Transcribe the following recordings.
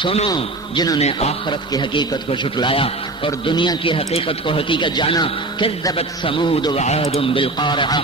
سنو جنہوں نے آخرت کی حقیقت کو جھٹلایا اور دنیا کی حقیقت کو حقیقت جانا. کذبت ثمود وعاد بالقارعہ،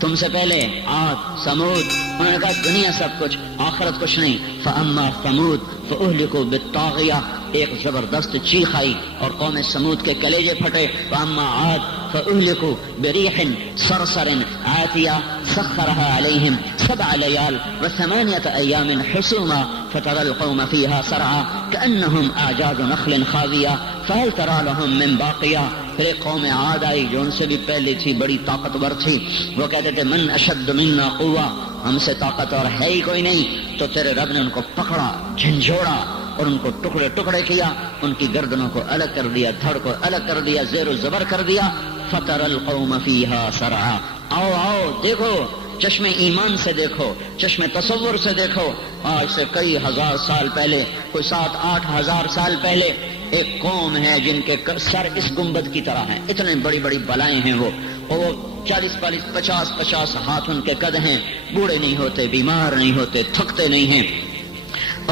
تم سے پہلے عاد ثمود، انہوں نے کہا دنیا سب کچھ آخرت کچھ نہیں. فاما ثمود فاہلکوا بالطاغیہ، ایک زبردست چیخ آئی اور قوم ثمود کے کلیجے پھٹے. واما عاد فاہلکوا بریح صرصر عاتیہ سخرها علیہم 7 لیال و8 ایام حسوما فترى القوم فيها سرعا كأنهم أعجاز نخل خاوية فهل ترى لهم من باقية. پھر ایک قوم عاد آئی جو ان سے بھی پہلے تھی، بڑی طاقتور تھی. وہ کہتے تھے من اشد منا قوة، ہم سے طاقتور ہے ہی کوئی نہیں. تو تیرے رب نے ان کو پکڑا، جھنجھوڑا اور ان کو ٹکڑے ٹکڑے کیا، ان کی گردنوں کو الگ کر دیا، دھڑ کو الگ کر دیا، زیر و زبر کر دیا. فترى القوم فيها سرعا، آؤ آؤ دیکھو، چشم ایمان سے دیکھو، چشم تصور سے دیکھو. آج سے کئی ہزار سال پہلے، کوئی 7-8 ہزار سال پہلے ایک قوم ہے جن کے سر اس گنبد کی طرح ہیں، اتنے بڑی بڑی بلائیں ہیں. وہ 40-50 ہاتھ ان کے قد ہیں، بوڑھے نہیں ہوتے، بیمار نہیں ہوتے، تھکتے نہیں ہیں،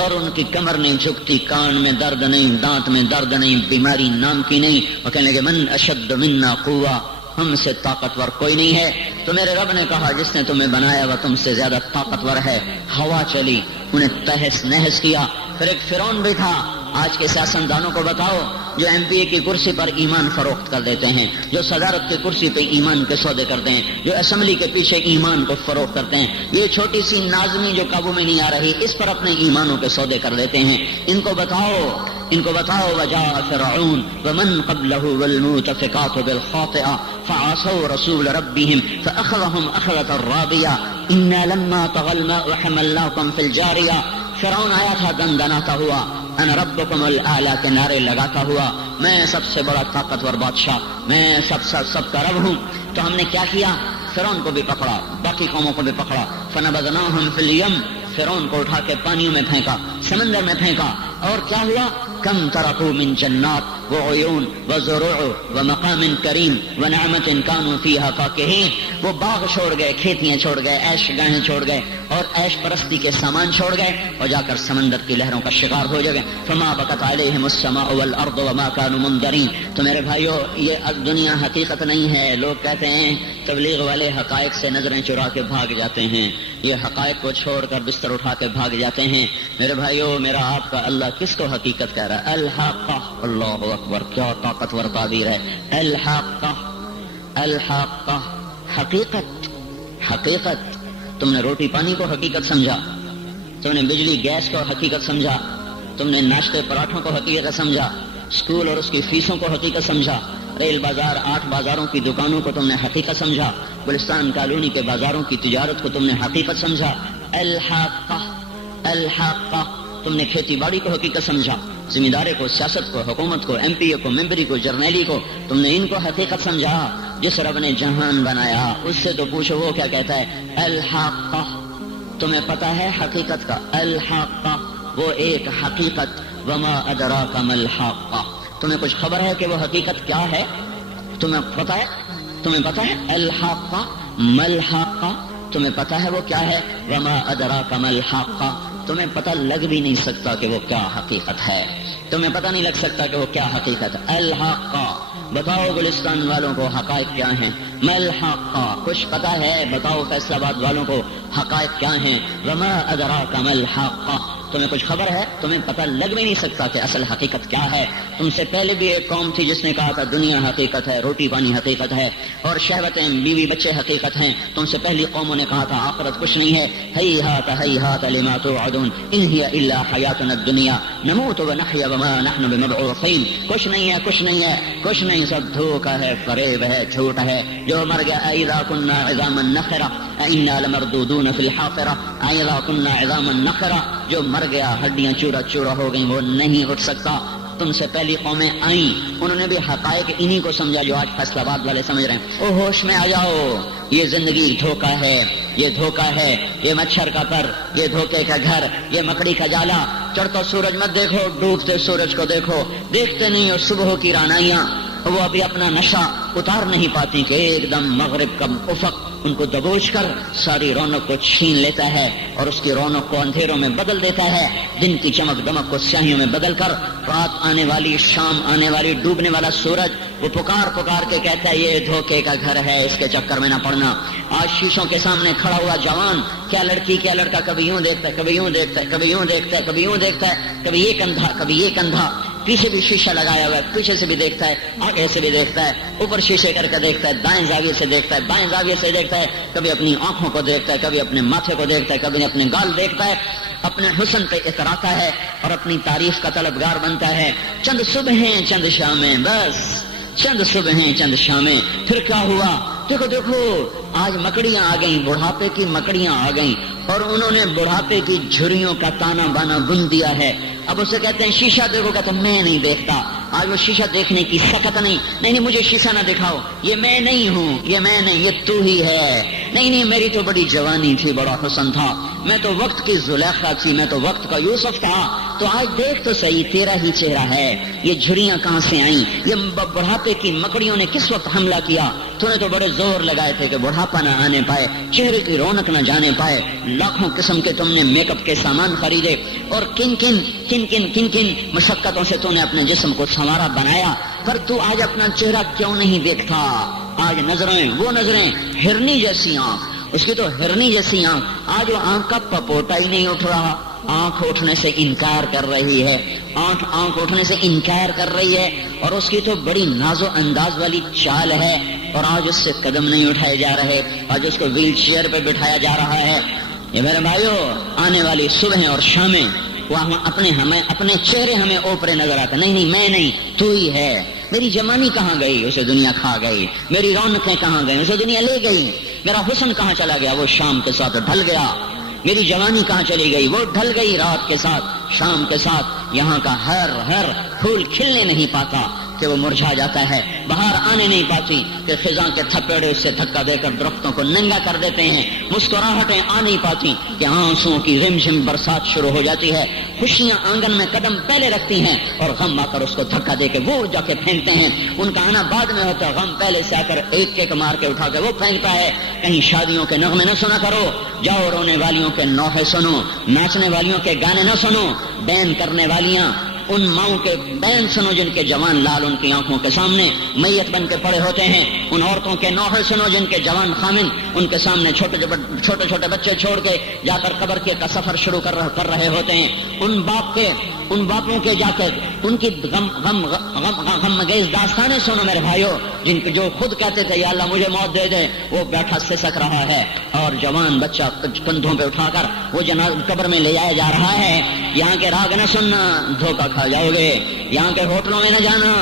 اور ان کی کمر نہیں جھکتی، کان میں درد نہیں، دانت میں درد نہیں، بیماری نام کی نہیں. وہ کہنے لگے من اشد منا قوة، ہم سے طاقتور کوئی نہیں ہے. تو میرے رب نے کہا جس نے تمہیں بنایا وہ تم سے زیادہ طاقتور ہے. ہوا چلی، انہیں تہس نہس کیا. پھر ایک فرعون بھی تھا. آج کے سیاستدانوں کو بتاؤ جو ایم پی اے کی کرسی پر ایمان فروخت کر دیتے ہیں، جو صدارت کی کرسی پہ ایمان کے سودے کرتے ہیں، جو اسمبلی کے پیچھے ایمان کو فروخت کرتے ہیں، یہ چھوٹی سی نازنی جو قابو میں نہیں آ رہی اس پر اپنے ایمانوں کے سودے کر دیتے ہیں. ان کو بتاؤ وجاء فرعون ومن قبله والمؤتفقات بالخاطئة فعصوا رسول ربهم فأخذهم أخذة رابية إنا لما طغى الماء حملناكم في الجارية. فرعون آیا تھا دندناتا ہوا، انا ربکم الاعلی کے نعرے لگاتا ہوا، میں سب سے بڑا طاقتور بادشاہ، میں سب کا رب ہوں. تو ہم نے کیا کیا؟ فرعون کو بھی پکڑا، باقی قوموں کو بھی پکڑا. فنبذناہم فی الیم، فرعون کو اٹھا کے پانیوں میں پھینکا، سمندر میں پھینکا. اور کیا ہوا؟ کم ترکوا من جنات وعیون وزروع ومقام کریم ونعمت کانوا فیہا فاکہین. وہ باغ چھوڑ گئے، کھیتیاں چھوڑ گئے، عیش گاہیں چھوڑ گئے اور عیش پرستی کے سامان چھوڑ گئے اور جا کر سمندر کی لہروں کا شکار ہو گئے. فما بکت علیہم السماء والارض وما كانوا منذرین. تو میرے بھائیو یہ دنیا حقیقت نہیں ہے. لوگ کہتے ہیں تبلیغ والے حقائق سے نظریں چرا کے بھاگ جاتے ہیں، یہ حقائق کو چھوڑ کر بستر اٹھا کے بھاگ جاتے ہیں. میرے بھائیو میرا آپ کا اللہ کس کو حقیقت کہہ رہا ہے؟ الحاقہ. اللہ اکبر، کیا طاقتور تعبیر ہے. الحاقہ، حقیقت. تم نے روٹی پانی کو حقیقت سمجھا، تم نے بجلی گیس کو حقیقت سمجھا، تم نے ناشتے پراٹھوں کو حقیقت سمجھا، اسکول اور اس کی فیسوں کو حقیقت سمجھا، ریل بازار 8 بازاروں کی دکانوں کو تم نے حقیقت سمجھا، گلستان کالونی کے بازاروں کی تجارت کو تم نے حقیقت سمجھا. الحاقہ، تم نے کھیتی باڑی کو حقیقت سمجھا، ذمہ داری کو، سیاست کو، حکومت کو، ایم پی اے کو، ممبری کو، جرنیلی کو، تم نے ان کو حقیقت سمجھا. جس رب نے جہان بنایا اس سے تو پوچھو وہ کیا کہتا ہے. الحاقہ، تمہیں پتا ہے حقیقت کا. الحاقہ، وہ ایک حقیقت. وما ادراک ما الحاقہ، تمہیں کچھ خبر ہے کہ وہ حقیقت کیا ہے؟ تمہیں پتا ہے الحاقہ ما الحاقہ، تمہیں پتا ہے وہ کیا ہے؟ وما ادراک ما الحاقہ، تمہیں پتہ لگ بھی نہیں سکتا کہ وہ کیا حقیقت ہے. تمہیں پتہ نہیں لگ سکتا کہ وہ کیا حقیقت ہے. الحاقہ، بتاؤ گلستان والوں کو حقائق کیا ہیں. ما الحاقہ، کچھ پتہ ہے؟ بتاؤ فیصل آباد والوں کو حقائق کیا ہیں. وما ادراک ما الحاقہ، تمہیں کچھ خبر ہے؟ تمہیں پتہ لگ بھی نہیں سکتا کہ اصل حقیقت کیا ہے. تم سے پہلے بھی ایک قوم تھی جس نے کہا تھا دنیا حقیقت ہے، روٹی پانی حقیقت ہے اور شہوتیں بیوی بچے حقیقت ہیں. تم سے پہلی قوموں نے کہا تھا آخرت کچھ نہیں ہے. ہیہات لما توعدون ان ہی الا حیاتنا الدنیا نموت ونحیا وما نحن بمبعوثین. کچھ نہیں، سب دھوکا ہے، فریب ہے، جھوٹ ہے. جو مر گیا اذا كنا عظاما نخرا انا لمردودون فی الحافرہ. اذا كنا عظاما نخرا، جو مر گیا ہڈیاں چورا ہو گئیں، وہ نہیں اٹھ سکتا. تم سے پہلی قومیں آئیں، انہوں نے بھی حقائق انہی کو سمجھا جو آج فیصل آباد والے سمجھ رہے ہیں. او ہوش میں آ جاؤ، یہ زندگی دھوکا ہے، یہ دھوکا ہے، یہ مچھر کا پر، یہ دھوکے کا گھر، یہ مکڑی کا جالا. چڑھتا سورج مت دیکھو، ڈوبتے سورج کو دیکھو. دیکھتے نہیں اور صبح کی رانائیاں وہ ابھی اپنا نشہ اتار نہیں پاتی کہ ایک دم مغرب کا افق ان کو دبوچ کر ساری رونق کو چھین لیتا ہے اور اس کی رونق کو اندھیروں میں بدل دیتا ہے، دن کی چمک دمک کو سیاہیوں میں بدل کر رات آنے والی، شام آنے والی، ڈوبنے والا سورج وہ پکار پکار کے کہتا ہے یہ دھوکے کا گھر ہے، اس کے چکر میں نہ پڑنا۔ آج شیشوں کے سامنے کھڑا ہوا جوان کیا لڑکی کیا لڑکا کبھی یوں دیکھتا ہے، کبھی یوں دیکھتا ہے، کبھی یوں دیکھتا ہے، کبھی یوں دیکھتا ہے، کبھی یہ کندھا کبھی یہ کندھا، پیچھے بھی شیشہ لگایا ہوا ہے، پیچھے سے بھی دیکھتا ہے، آگے سے بھی دیکھتا ہے، اوپر شیشے کر کے دیکھتا ہے، دائیں زاویے سے دیکھتا ہے، بائیں زاویے سے دیکھتا ہے، کبھی اپنی آنکھوں کو دیکھتا ہے، کبھی اپنے ماتھے کو دیکھتا ہے، کبھی اپنے گال دیکھتا ہے، اپنے حسن پہ اتراتا ہے اور اپنی تعریف کا طلبگار بنتا ہے۔ چند صبحیں چند شامیں، بس چند صبحیں چند شامیں، پھر کیا ہوا؟ دیکھو دیکھو آج مکڑیاں آ گئیں، بڑھاپے کی مکڑیاں آ گئیں اور انہوں نے بڑھاپے کی جھریوں کا تانا بانا بن دیا ہے۔ اب اسے کہتے ہیں شیشہ دیکھو، کہتا میں نہیں دیکھتا۔ آج وہ شیشہ دیکھنے کی سخت نہیں مجھے شیشہ نہ دکھاؤ، یہ میں نہیں ہوں، یہ میں نہیں، یہ تو ہی ہے۔ نہیں میری تو بڑی جوانی تھی، بڑا حسن تھا، میں تو وقت کی زلیخا تھی، میں تو وقت کا یوسف تھا، تو آج دیکھ تو صحیح تیرا ہی چہرہ ہے۔ یہ جھریاں کہاں سے آئیں؟ یہ بڑھاپے کی مکڑیوں نے کس وقت حملہ کیا؟ تو نے تو بڑے زور لگائے تھے کہ بڑھاپا نہ آنے پائے، چہرے کی رونق نہ جانے پائے، لاکھوں قسم کے تم نے میک اپ کے سامان خریدے اور کن کن مشقتوں سے تو نے اپنے جسم کو سنوارا بنایا، پر تو آج اپنا چہرہ کیوں نہیں دیکھتا؟ آج نظریں وہ نظریں، ہرنی جیسی آنکھ، اس کی تو ہرنی جیسی آنکھ، آج وہ آنکھ کا پپوٹا ہی نہیں اٹھ رہا، آنکھ اٹھنے سے انکار کر رہی ہے، آنکھ اٹھنے سے انکار کر رہی ہے، اور اس کی تو بڑی ناز و انداز والی چال ہے، اور آج اس سے قدم نہیں اٹھائے جا رہے، آج اس کو ویل چیئر پہ بٹھایا جا رہا ہے۔ یہ میرے بھائیو، آنے والی صبح اور شامیں وہ اپنے چہرے ہمیں اوپرے نظر آتے، نہیں میں نہیں، تو ہی ہے۔ میری جوانی کہاں گئی؟ اسے دنیا کھا گئی۔ میری رونقیں کہاں گئی؟ اسے دنیا لے گئی۔ میرا حسن کہاں چلا گیا؟ وہ شام کے ساتھ ڈھل گیا۔ میری جوانی کہاں چلی گئی؟ وہ ڈھل گئی رات کے ساتھ، شام کے ساتھ۔ یہاں کا ہر پھول کھلنے نہیں پاتا کہ وہ مرجھا جاتا ہے، بہار آنے نہیں پاتی کہ خزاں کے تھپیڑے اس سے دھکا دے کر درختوں کو ننگا کر دیتے ہیں، مسکراہٹیں آ نہیں پاتی کہ آنسوؤں کی رمجھم برسات شروع ہو جاتی ہے، خوشیاں آنگن میں قدم پہلے رکھتی ہیں اور غم آ کر اس کو دھکا دے کے وہ جا کے پھینکتے ہیں۔ ان کا آنا بعد میں ہوتا ہے، غم پہلے سے آ کر ایک مار کے اٹھا کے وہ پھینکتا ہے۔ کہیں شادیوں کے نغمے نہ سنا کرو، جاؤ رونے والیوں کے نوحے سنو، ناچنے والیوں کے گانے نہ سنو، بین کرنے والیاں ان ماؤں کے بین سنو جن کے جوان لال ان کی آنکھوں کے سامنے میت بن کے پڑے ہوتے ہیں، ان عورتوں کے نوحے سنو جن کے جوان خامن ان کے سامنے چھوٹے چھوٹے بچے چھوڑ کے جا کر قبر کے کا سفر شروع کر رہے ہوتے ہیں، ان باپوں کے جا کر ان کی غم گیز داستانیں سنو میرے بھائیو، جن کے جو خود کہتے تھے یا اللہ مجھے موت دے دے، وہ بیٹھا سسک رہا ہے اور جوان بچہ کندھوں پہ اٹھا کر وہ قبر میں لے جایا جا رہا ہے۔ یہاں کے راگ نہ سننا، دھوکہ کھا جاؤ گے، یہاں کے ہوٹلوں میں نہ جانا،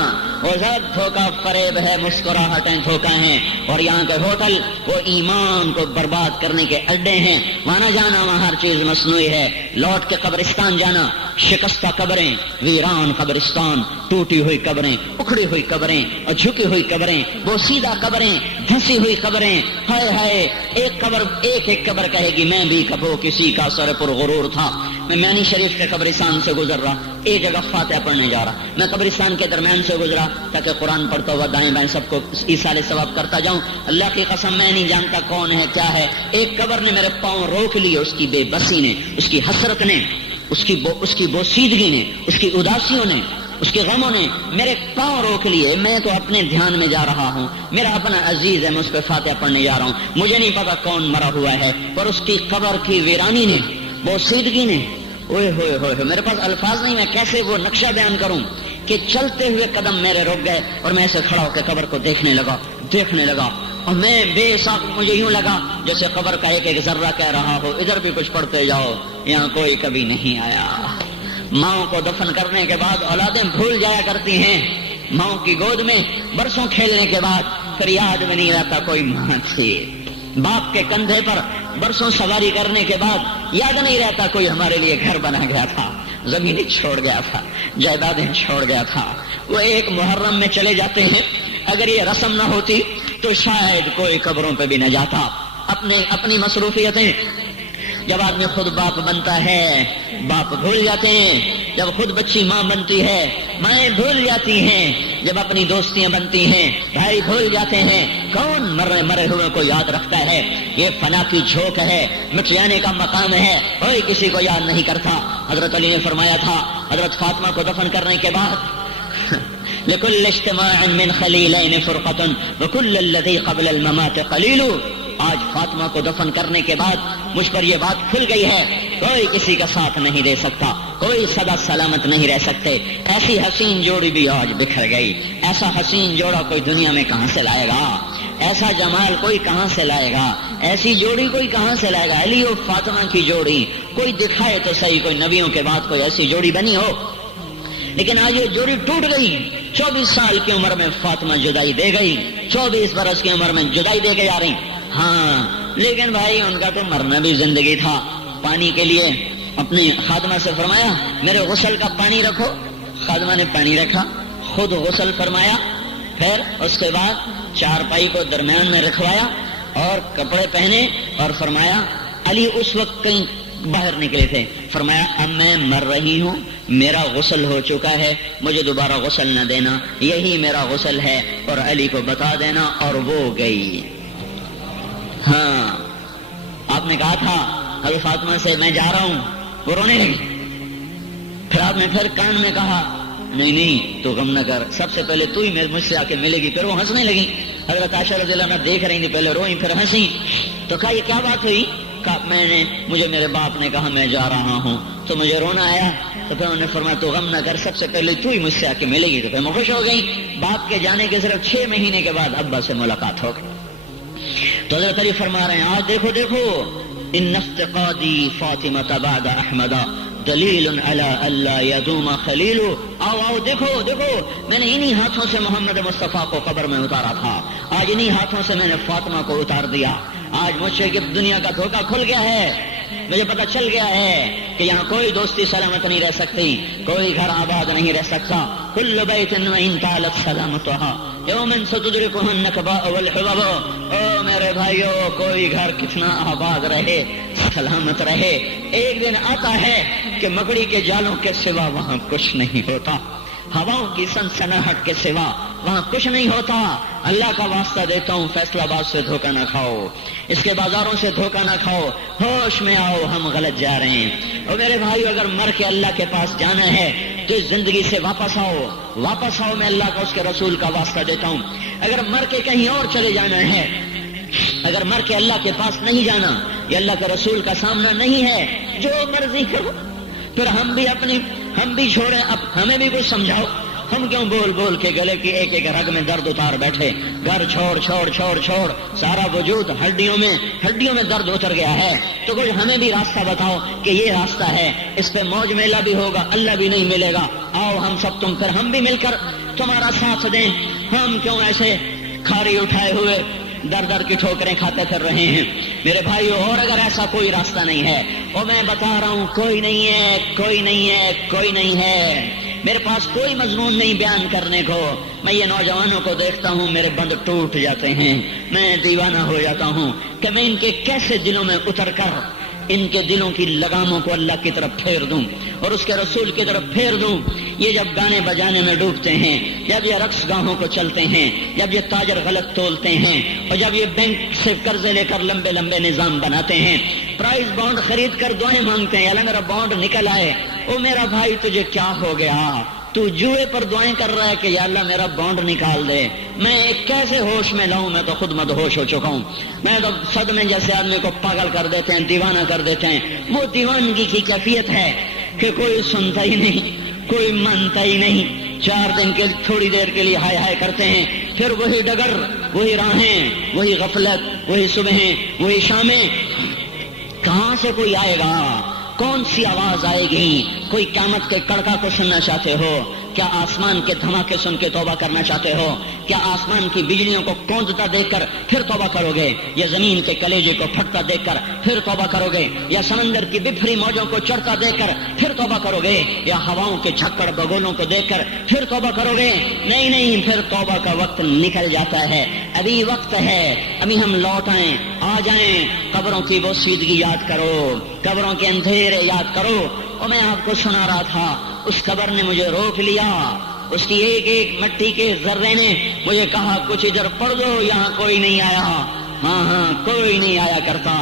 وہ سب دھوکہ فریب ہے، مسکراہٹیں دھوکہ ہیں، اور یہاں کے ہوٹل وہ ایمان کو برباد کرنے کے اڈے ہیں، وہاں نہ جانا، وہاں ہر چیز مصنوعی ہے۔ لوٹ کے قبرستان جانا، شکستہ قبریں، ویران قبرستان، ٹوٹی ہوئی قبریں، اکھڑی ہوئی قبریں اور جھکی ہوئی قبریں، وہ سیدھا قبریں، دھسی ہوئی قبریں، ہائے ایک قبر کہے گی میں بھی کبھی کسی کا سر پر غرور تھا۔ میں میانی شریف کے قبرستان سے گزر رہا، ایک جگہ فاتحہ پڑھنے جا رہا، میں قبرستان کے درمیان سے گزرا تاکہ قرآن پڑھتا ہوا دائیں بائیں سب کو ایصال ثواب کرتا جاؤں۔ اللہ کی قسم میں نہیں جانتا کون ہے کیا ہے، ایک قبر نے میرے پاؤں روک لیے، اس کی بے بسی نے، اس کی حسرت نے، اس کی بوسیدگی نے، اس کی اداسیوں نے، اس کے غموں نے میرے پاؤں روک لیے۔ میں تو اپنے دھیان میں جا رہا ہوں، میرا اپنا عزیز ہے، میں اس پہ فاتحہ پڑھنے جا رہا ہوں، مجھے نہیں پتا کون مرا ہوا ہے، پر اس کی قبر کی ویرانی نے، بوسیدگی نے، اوئے ہوئے ہوئے، میرے پاس الفاظ نہیں، میں کیسے وہ نقشہ بیان کروں کہ چلتے ہوئے قدم میرے رک گئے اور میں ایسے کھڑا ہو کے قبر کو دیکھنے لگا اور میں بے ساکھ، مجھے یوں لگا جیسے قبر کا ایک ذرہ کہہ رہا ہو ادھر بھی کچھ پڑھتے جاؤ، یہاں کوئی کبھی نہیں آیا۔ ماؤں کو دفن کرنے کے بعد اولادیں بھول جایا کرتی ہیں، ماؤں کی گود میں برسوں کھیلنے کے بعد پھر یاد میں نہیں رہتا کوئی ماں تھی، باپ کے کندھے پر برسوں سواری کرنے کے بعد یاد نہیں رہتا کوئی ہمارے لیے گھر بنا گیا تھا، زمینیں چھوڑ گیا تھا، جائیدادیں چھوڑ گیا تھا۔ وہ ایک محرم میں چلے جاتے ہیں، اگر یہ رسم نہ ہوتی تو شاید کوئی قبروں پہ بھی نہ جاتا۔ اپنی مصروفیتیں جب آدمی خود باپ بنتا ہے باپ بھول جاتے ہیں، جب خود بچی ماں بنتی ہے مائیں بھول جاتی ہیں، جب اپنی دوستیاں بنتی ہیں بھائی بھول جاتے ہیں، کون مرے ہوئے کو یاد رکھتا ہے؟ یہ فنا کی جھوک ہے، مٹ جانے کا مقام ہے، کوئی کسی کو یاد نہیں کرتا۔ حضرت علی نے فرمایا تھا حضرت فاطمہ کو دفن کرنے کے بعد لكل اجتماع من خليلين فرقة وكل الذي قبل الممات قليل۔ آج فاطمہ کو دفن کرنے کے بعد مجھ پر یہ بات کھل گئی ہے، کوئی کسی کا ساتھ نہیں دے سکتا، کوئی سدا سلامت نہیں رہ سکتے۔ ایسی حسین جوڑی بھی آج بکھر گئی، ایسا حسین جوڑا کوئی دنیا میں کہاں سے لائے گا؟ ایسا جمال کوئی کہاں سے لائے گا؟ ایسی جوڑی کوئی کہاں سے لائے گا؟ علی اور فاطمہ کی جوڑی کوئی دکھائے تو صحیح، کوئی نبیوں کے بعد کوئی ایسی جوڑی بنی ہو، لیکن آج یہ جوڑی ٹوٹ گئی۔ 24 سال کی عمر میں فاطمہ جدائی دے گئی، 24 برس کی عمر میں جدائی دے کے جا رہی۔ ہاں لیکن بھائی ان کا تو مرنا بھی زندگی تھا۔ پانی کے لیے اپنی خادمہ سے فرمایا میرے غسل کا پانی رکھو، خادمہ نے پانی رکھا، خود غسل فرمایا، پھر اس کے بعد چارپائی کو درمیان میں رکھوایا اور کپڑے پہنے اور فرمایا علی اس وقت کہیں باہر نکلے تھے، فرمایا اب میں مر رہی ہوں، میرا غسل ہو چکا ہے، مجھے دوبارہ غسل نہ دینا، یہی میرا غسل ہے اور علی کو بتا دینا، اور وہ گئی۔ ہاں آپ نے کہا تھا حضرت فاطمہ سے میں جا رہا ہوں، وہ رونے لگی، پھر آپ نے پھر کان میں کہا نہیں تو غم نہ کر، سب سے پہلے تو ہی مجھ سے آ کے ملے گی۔ پھر وہ ہنسنے لگی، حضرت عائشہ رضی اللہ عنہا دیکھ رہی تھی، پہلے روئی پھر ہنسی، تو کہا یہ کیا بات ہوئی؟ کہا مجھے میرے باپ نے کہا میں جا رہا ہوں تو مجھے رونا آیا، تو پھر انہوں نے فرمایا تو غم نہ کر، سب سے پہلے تو ہی مجھ سے آ کے ملے گی۔ تو پھر میں خوش ہو گئی۔ باپ کے جانے کے صرف 6 مہینے کے بعد ابا سے ملاقات ہو گئی۔ تو حضرت علی فرما رہے ہیں آج دیکھو دیکھو ان افتقادی فاطمہ بعد احمد دلیل علی اللہ یدوم خلیل۔ آؤ آؤ دیکھو دیکھو، میں نے انہی ہاتھوں سے محمد مصطفیٰ کو قبر میں اتارا تھا، آج انہی ہاتھوں سے میں نے فاطمہ کو اتار دیا۔ آج مجھ سے کہ دنیا کا دھوکہ کھل گیا ہے، مجھے پتہ چل گیا ہے کہ یہاں کوئی دوستی سلامت نہیں رہ سکتی، کوئی گھر آباد نہیں رہ سکتا۔ کل بیت وان طالت سلامتها یوما ستدرکه النکباء والحبب۔ او میرے بھائیو، کوئی گھر کتنا آباد رہے سلامت رہے، ایک دن آتا ہے کہ مکڑی کے جالوں کے سوا وہاں کچھ نہیں ہوتا، ہواؤں کی سنسناہٹ کے سوا وہاں کچھ نہیں ہوتا۔ اللہ کا واسطہ دیتا ہوں فیصلہ آباد سے دھوکہ نہ کھاؤ، اس کے بازاروں سے دھوکہ نہ کھاؤ، ہوش میں آؤ، ہم غلط جا رہے ہیں۔ اور میرے بھائیو، اگر مر کے اللہ کے پاس جانا ہے تو اس زندگی سے واپس آؤ، واپس آؤ، میں اللہ کا اس کے رسول کا واسطہ دیتا ہوں۔ اگر مر کے کہیں اور چلے جانا ہے، اگر مر کے اللہ کے پاس نہیں جانا یا اللہ کے رسول کا سامنا نہیں ہے، جو مرضی کرو، پھر ہم بھی چھوڑیں، اب ہمیں بھی کچھ سمجھاؤ۔ ہم کیوں بول بول کے گلے کی ایک ایک رگ میں درد اتار بیٹھے؟ گھر چھوڑ چھوڑ چھوڑ چھوڑ، سارا وجود ہڈیوں میں درد اتر گیا ہے، تو کچھ ہمیں بھی راستہ بتاؤ کہ یہ راستہ ہے، اس پہ موج میلہ بھی ہوگا، اللہ بھی نہیں ملے گا۔ آؤ ہم سب تم، پھر ہم بھی مل کر تمہارا ساتھ دیں۔ ہم کیوں ایسے کھاری اٹھائے ہوئے در در کی ٹھوکریں کھاتے پھر رہے ہیں؟ میرے بھائیو، اور اگر ایسا کوئی راستہ نہیں ہے، اور میں بتا رہا ہوں کوئی نہیں ہے، کوئی نہیں ہے، کوئی نہیں ہے، میرے پاس کوئی مضمون نہیں بیان کرنے کو۔ میں یہ نوجوانوں کو دیکھتا ہوں، میرے بند ٹوٹ جاتے ہیں، میں دیوانہ ہو جاتا ہوں کہ میں ان کے کیسے دلوں میں اتر کر ان کے دلوں کی لگاموں کو اللہ کی طرف پھیر دوں اور اس کے رسول کی طرف پھیر دوں۔ یہ جب گانے بجانے میں ڈوبتے ہیں، جب یہ رقص گاہوں کو چلتے ہیں، جب یہ تاجر غلط تولتے ہیں، اور جب یہ بینک سے قرضے لے کر لمبے لمبے نظام بناتے ہیں، پرائز بانڈ خرید کر دعائیں مانگتے ہیں اللہ میرا بانڈ نکل آئے۔ او میرا بھائی، تجھے کیا ہو گیا؟ تو جوئے پر دعائیں کر رہا ہے کہ یا اللہ میرا بانڈ نکال دے۔ میں کیسے ہوش میں لاؤں؟ میں تو خود مدہوش ہو چکا ہوں۔ میں تو صدمے جیسے آدمی کو پاگل کر دیتے ہیں، دیوانہ کر دیتے ہیں۔ وہ دیوانگی کی کیفیت ہے کہ کوئی سنتا ہی نہیں، کوئی مانتا ہی نہیں، 4 دن کے تھوڑی دیر کے لیے ہائے ہائے کرتے ہیں، پھر وہی ڈگر، وہی راہیں، وہی غفلت، وہی صبحیں، وہی شامیں۔ کہاں سے کوئی آئے گا؟ کون سی آواز آئے گی؟ کوئی قیامت کے کڑکا کو سننا چاہتے ہو؟ کیا آسمان کے دھماکے سن کے توبہ کرنا چاہتے ہو؟ کیا آسمان کی بجلیوں کو کونجتا دیکھ کر پھر توبہ کرو گے، یا زمین کے کلیجے کو پھٹتا دیکھ کر پھر توبہ کرو گے، یا سمندر کی بفری موجوں کو چڑھتا دیکھ کر پھر توبہ کرو گے، یا ہواؤں کے جھکڑ بگولوں کو دیکھ کر پھر توبہ کرو گے؟ نہیں، پھر توبہ کا وقت نکل جاتا ہے، ابھی وقت ہے، ابھی ہم لوٹ آئیں، آ جائیں، قبروں کی وہ سیدگی یاد کرو، قبروں کے اندھیرے یاد کرو۔ اور میں آپ کو سنا رہا تھا، اس قبر نے مجھے روک لیا، اس کی ایک ایک مٹی کے ذرے نے مجھے کہا کچھ ادھر پڑھ دو، یہاں کوئی نہیں آیا، ہاں کوئی نہیں آیا کرتا،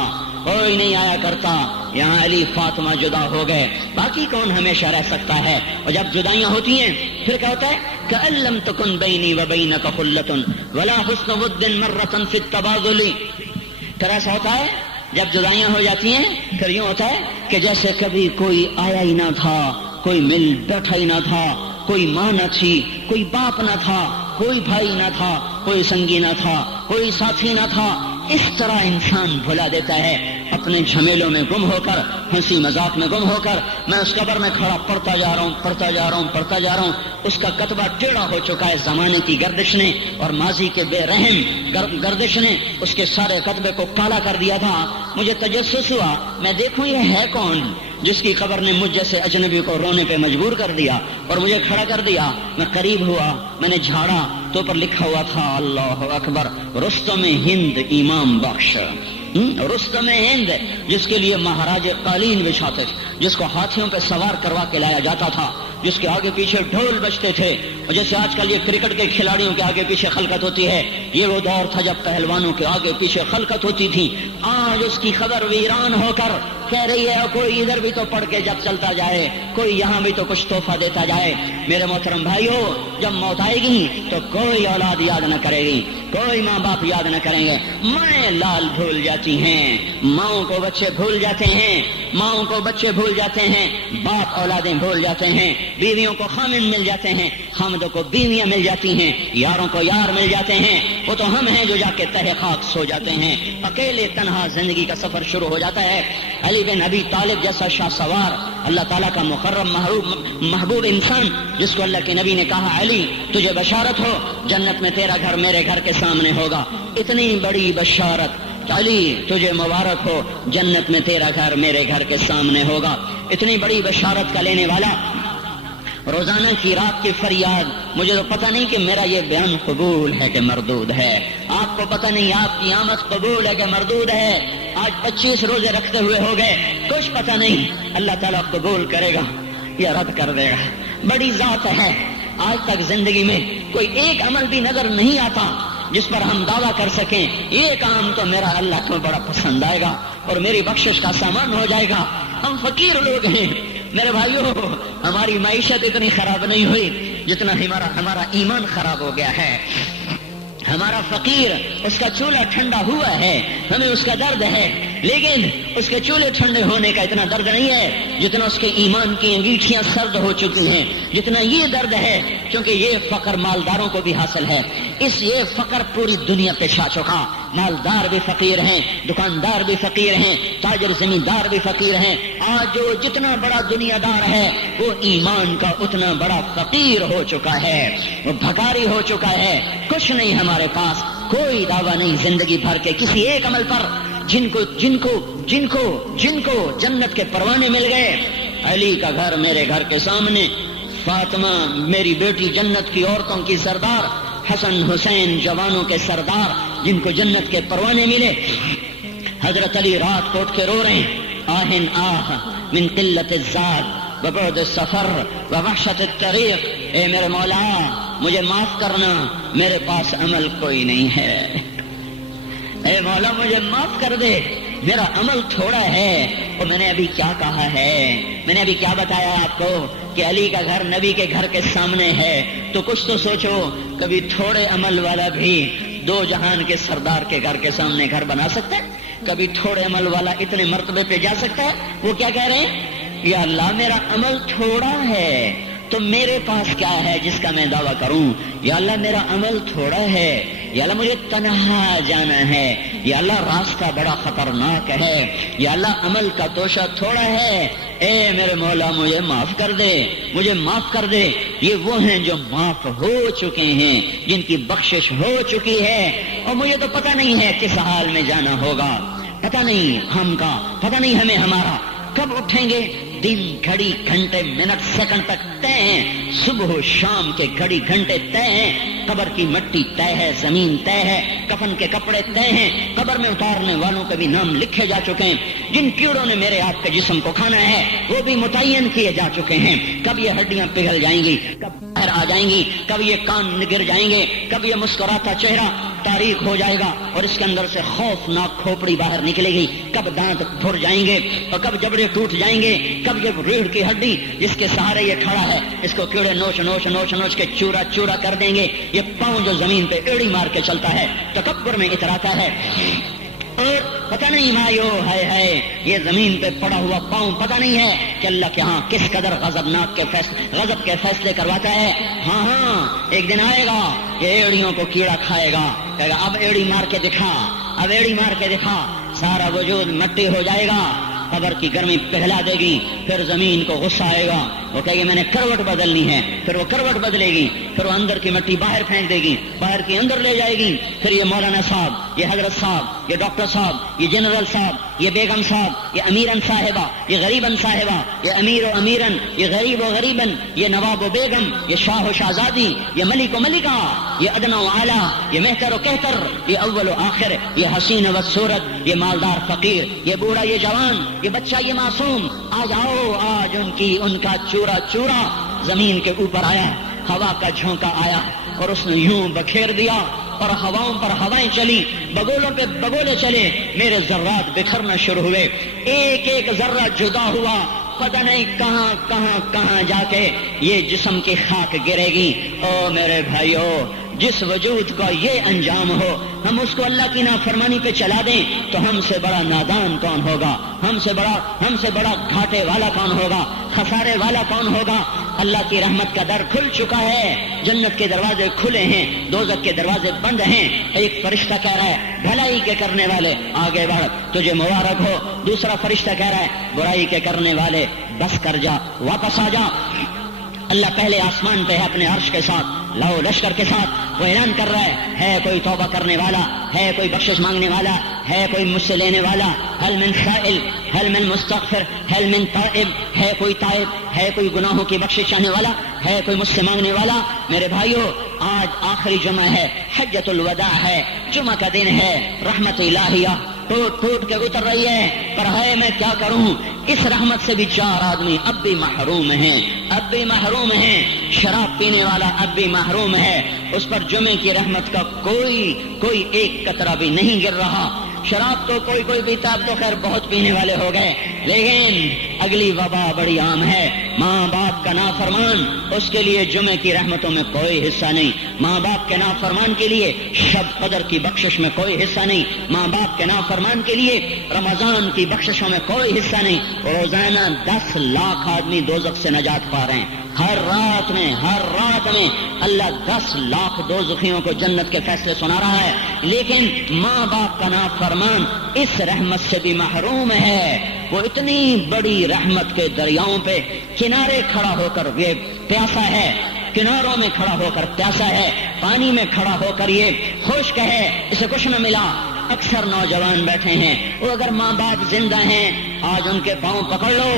کوئی نہیں آیا کرتا، یہاں علی فاطمہ جدا ہو گئے، باقی کون ہمیشہ رہ سکتا ہے؟ اور جب جدائیاں ہوتی ہیں پھر کیا ہوتا ہے؟ کأن لم تکن بینی وبینک خلۃ ولا حسن ود مرۃ فی التبادل۔ پھر ایسا ہوتا ہے جب جدائیاں ہو جاتی ہیں پھر یوں ہوتا ہے کہ جیسے کبھی کوئی آیا ہی نہ تھا، کوئی مل بیٹھا ہی نہ تھا، کوئی ماں نہ تھی، کوئی باپ نہ تھا، کوئی بھائی نہ تھا، کوئی سنگی نہ تھا، کوئی ساتھی نہ تھا۔ اس طرح انسان بھلا دیتا ہے، اپنے جھمیلوں میں گم ہو کر، ہنسی مذاق میں گم ہو کر۔ میں اس قبر میں کھڑا پڑھتا جا رہا ہوں، اس کا کتبہ ٹیڑھا ہو چکا ہے زمانے کی گردش نے اور ماضی کے بے رحم گردش نے اس کے سارے کتبے کو کالا کر دیا تھا۔ مجھے تجسس ہوا، میں دیکھوں یہ ہے کون جس کی قبر نے مجھ جیسے اجنبی کو رونے پہ مجبور کر دیا اور مجھے کھڑا کر دیا۔ میں قریب ہوا، میں نے جھاڑا تو پر لکھا ہوا تھا اللہ اکبر، رستم ہند امام بخش۔ رستم ہند، جس کے لیے مہاراج قالین بچھاتے تھے، جس کو ہاتھیوں پہ سوار کروا کے لایا جاتا تھا، جس کے آگے پیچھے ڈھول بجتے تھے، اور جیسے آج کل یہ کرکٹ کے کھلاڑیوں کے آگے پیچھے خلقت ہوتی ہے، یہ وہ دور تھا جب پہلوانوں کے آگے پیچھے خلقت ہوتی تھی۔ آج اس کی خبر ویران ہو کر کہہ رہی ہے کوئی ادھر بھی تو پڑھ کے جب چلتا جائے، کوئی یہاں بھی تو کچھ تحفہ دیتا جائے۔ میرے محترم بھائیو، جب موت آئے گی تو کوئی اولاد یاد نہ کرے گی، کوئی ماں باپ یاد نہ کریں گے، مائیں لال بھول جاتی ہیں، ماؤں کو بچے بھول جاتے ہیں، ماؤں کو بچے بھول جاتے ہیں، باپ اولادیں بھول جاتے ہیں، بیویوں کو خامن مل جاتے ہیں، خامدوں کو بیویاں مل جاتی ہیں، یاروں کو یار مل جاتے ہیں۔ وہ تو ہم ہیں جو جا کے تہہ خاک سو جاتے ہیں، اکیلے تنہا زندگی کا سفر شروع ہو جاتا ہے۔ علی بن ابی طالب جیسا شاہ سوار، اللہ تعالیٰ کا مکرم محبوب انسان، جس کو اللہ کے نبی نے کہا علی تجھے بشارت ہو، جنت میں تیرا گھر میرے گھر کے سامنے ہوگا، اتنی بڑی بشارت، علی تجھے مبارک ہو، جنت میں تیرا گھر میرے گھر کے سامنے ہوگا۔ اتنی بڑی بشارت کا لینے والا، روزانہ کی رات کی فریاد، مجھے تو پتہ نہیں کہ میرا یہ بیان قبول ہے کہ مردود ہے، آپ کو پتہ نہیں آپ کی آمد قبول ہے کہ مردود ہے۔ آج 25 روزے رکھتے ہوئے ہو گئے، کچھ پتہ نہیں اللہ تعالیٰ قبول کرے گا یا رد کر دے گا، بڑی ذات ہے۔ آج تک زندگی میں کوئی ایک عمل بھی نظر نہیں آتا جس پر ہم دعویٰ کر سکیں یہ کام تو میرا اللہ کو بڑا پسند آئے گا اور میری بخشش کا سامان ہو جائے گا۔ ہم فقیر لوگ ہیں میرے بھائیو، ہماری معیشت اتنی خراب نہیں ہوئی جتنا ہمارا ایمان خراب ہو گیا ہے۔ ہمارا فقیر، اس کا چولہا ٹھنڈا ہوا ہے، ہمیں اس کا درد ہے، لیکن اس کے چولہے ٹھنڈے ہونے کا اتنا درد نہیں ہے جتنا اس کے ایمان کی انگیٹھیاں سرد ہو چکی ہیں، جتنا یہ درد ہے، کیونکہ یہ فقر مالداروں کو بھی حاصل ہے۔ یہ فقر پوری دنیا پہ چھا چکا، مالدار بھی فقیر ہیں، دکاندار بھی فقیر ہیں، تاجر زمیندار بھی فقیر ہیں۔ آج جو جتنا بڑا دنیا دار ہے وہ ایمان کا اتنا بڑا فقیر ہو چکا ہے، وہ بھکاری ہو چکا ہے۔ کچھ نہیں ہمارے پاس، کوئی دعویٰ نہیں زندگی بھر کے کسی ایک عمل پر، جن کو جنت کے پروانے مل گئے۔ علی کا گھر میرے گھر کے سامنے، فاطمہ میری بیٹی جنت کی عورتوں کی سردار، حسن حسین جوانوں کے سردار جن کو جنت کے پروانے ملے۔ حضرت علی رات کو اٹھ کے رو رہے ہیں، آہن آہ من قلت الزاد وبعد السفر ووحشت الطریق، اے میرے مولا مجھے معاف کرنا، میرے پاس عمل کوئی نہیں ہے، اے مولا مجھے معاف کر دے، میرا عمل تھوڑا ہے۔ اور میں نے ابھی کیا کہا ہے، میں نے ابھی کیا بتایا آپ کو کہ علی کا گھر نبی کے گھر کے سامنے ہے، تو کچھ تو سوچو، کبھی تھوڑے عمل والا بھی دو جہان کے سردار کے گھر کے سامنے گھر بنا سکتا ہے؟ کبھی تھوڑے عمل والا اتنے مرتبے پہ جا سکتا ہے؟ وہ کیا کہہ رہے ہیں، یا اللہ میرا عمل تھوڑا ہے تو میرے پاس کیا ہے جس کا میں دعویٰ کروں؟ یا اللہ میرا عمل تھوڑا ہے، یا اللہ مجھے تنہا جانا ہے، یا اللہ راستہ بڑا خطرناک ہے، یا اللہ عمل کا توشہ تھوڑا ہے، اے میرے مولا مجھے معاف کر دے، مجھے معاف کر دے۔ یہ وہ ہیں جو معاف ہو چکے ہیں، جن کی بخشش ہو چکی ہے، اور مجھے تو پتہ نہیں ہے کس حال میں جانا ہوگا، پتہ نہیں ہم کا، پتہ نہیں ہمیں ہمارا کب اٹھیں گے۔ دن گھڑی گھنٹے منٹ سیکنڈ تک طے ہیں، صبح و شام کے گھڑی گھنٹے طے ہیں، قبر کی مٹی طے ہے، زمین طے ہے، کفن کے کپڑے طے ہیں، قبر میں اتارنے والوں کے بھی نام لکھے جا چکے ہیں، جن کیڑوں نے میرے آپ کے جسم کو کھانا ہے وہ بھی متعین کیے جا چکے ہیں۔ کب یہ ہڈیاں پگھل جائیں گی، کب باہر آ جائیں گی، کب یہ کان گر جائیں گے، کب یہ مسکراتا چہرہ تاریخ ہو جائے گا اور اس کے اندر سے خوفناک کھوپڑی باہر نکلے گی، کب دانت پھر جائیں گے اور کب جبڑے ٹوٹ جائیں گے، کب یہ ریڑھ کی ہڈی جس کے سہارے یہ کھڑا ہے اس کو کیڑے نوچ نوچ نوچ نوچ کے چورا چورا کر دیں گے، یہ پاؤں جو زمین پہ ایڑی مار کے چلتا ہے تکبر میں اتراتا ہے، اور پتہ نہیں مایو ہے یہ زمین پہ پڑا ہوا پاؤں پتہ نہیں ہے کہ اللہ کے ہاں کس قدر غضب کے فیصلے کرواتا ہے۔ ہاں ہاں ایک دن آئے گا یہ ایڑیوں کو کیڑا کھائے گا، کہے گا اب ایڑی مار کے دکھا، اب ایڑی مار کے دکھا، سارا وجود مٹی ہو جائے گا، قبر کی گرمی پگھلا دے گی، پھر زمین کو غصہ آئے گا، وہ کہے گی میں نے کروٹ بدلنی ہے، پھر وہ کروٹ بدلے گی، پھر وہ اندر کی مٹی باہر پھینک دے گی، باہر کی اندر لے جائے گی، پھر یہ مولانا صاحب، یہ حضرت صاحب، یہ ڈاکٹر صاحب، یہ جنرل صاحب، یہ بیگم صاحب، یہ امیرن صاحبہ، یہ غریبن صاحبہ، یہ امیر و امیرن، یہ غریب و غریبن، یہ نواب و بیگم، یہ شاہ و شہزادی، یہ ملک و ملکہ، یہ ادنا و اعلیٰ، یہ مہتر و کہتر، یہ اول و آخر، یہ حسین و صورت، یہ مالدار فقیر، یہ بوڑھا یہ جوان، یہ بچہ یہ معصوم، آج آؤ، آج ان کا چورا چورا زمین کے اوپر آیا، ہوا کا جھونکا آیا اور اس نے یوں بکھیر دیا اور ہواؤں پر ہوائیں چلی، بگولوں پہ بگولے چلے، میرے ذرات بکھرنا شروع ہوئے، ایک ایک ذرہ جدا ہوا، پتہ نہیں کہاں کہاں کہاں جا کے یہ جسم کی خاک گرے گی۔ او میرے بھائیو، جس وجود کا یہ انجام ہو، ہم اس کو اللہ کی نافرمانی پہ چلا دیں تو ہم سے بڑا نادان کون ہوگا، ہم سے بڑا گھاٹے والا کون ہوگا، خسارے والا کون ہوگا۔ اللہ کی رحمت کا در کھل چکا ہے، جنت کے دروازے کھلے ہیں، دوزخ کے دروازے بند ہیں۔ ایک فرشتہ کہہ رہا ہے بھلائی کے کرنے والے آگے بڑھ، تجھے مبارک ہو، دوسرا فرشتہ کہہ رہا ہے برائی کے کرنے والے بس کر جا، واپس آ جا۔ اللہ پہلے آسمان پہ ہے اپنے عرش کے ساتھ، لاؤ لشکر کے ساتھ، وہ اعلان کر رہا ہے کوئی توبہ کرنے والا، ہے کوئی بخشش مانگنے والا، ہے کوئی مجھ سے لینے والا، هل من سائل، هل من مستغفر، هل من تائب، ہے کوئی تائب، ہے کوئی گناہوں کی بخشش چاہنے والا، ہے کوئی مجھ سے مانگنے والا۔ میرے بھائیو، آج آخری جمعہ ہے، حجۃ الوداع ہے، جمعہ کا دن ہے، رحمت الہیہ ٹوٹ ٹوٹ کے اتر رہی ہے، پر ہے میں کیا کروں، اس رحمت سے بھی 4 آدمی اب بھی محروم ہیں، اب بھی محروم ہیں۔ شراب پینے والا اب بھی محروم ہے، اس پر جمعے کی رحمت کا کوئی ایک قطرہ بھی نہیں گر رہا۔ شراب تو کوئی پیتا، اب تو خیر بہت پینے والے ہو گئے، لیکن اگلی وبا بڑی عام ہے، ماں باپ کا نافرمان، اس کے لیے جمعے کی رحمتوں میں کوئی حصہ نہیں، ماں باپ کے نافرمان کے لیے شب قدر کی بخشش میں کوئی حصہ نہیں، ماں باپ کے نافرمان کے لیے رمضان کی بخششوں میں کوئی حصہ نہیں۔ روزانہ 10 لاکھ آدمی دوزخ سے نجات پا رہے ہیں، ہر رات میں اللہ 10 لاکھ دوزخیوں کو جنت کے فیصلے سنا رہا ہے، لیکن ماں باپ کا نافرمان اس رحمت سے بھی محروم ہے۔ وہ اتنی بڑی رحمت کے دریاؤں پہ کنارے کھڑا ہو کر یہ پیاسا ہے، کناروں میں کھڑا ہو کر پیاسا ہے، پانی میں کھڑا ہو کر یہ خشک ہے، اسے کچھ نہ ملا۔ اکثر نوجوان بیٹھے ہیں، وہ اگر ماں باپ زندہ ہیں آج ان کے پاؤں پکڑ لو،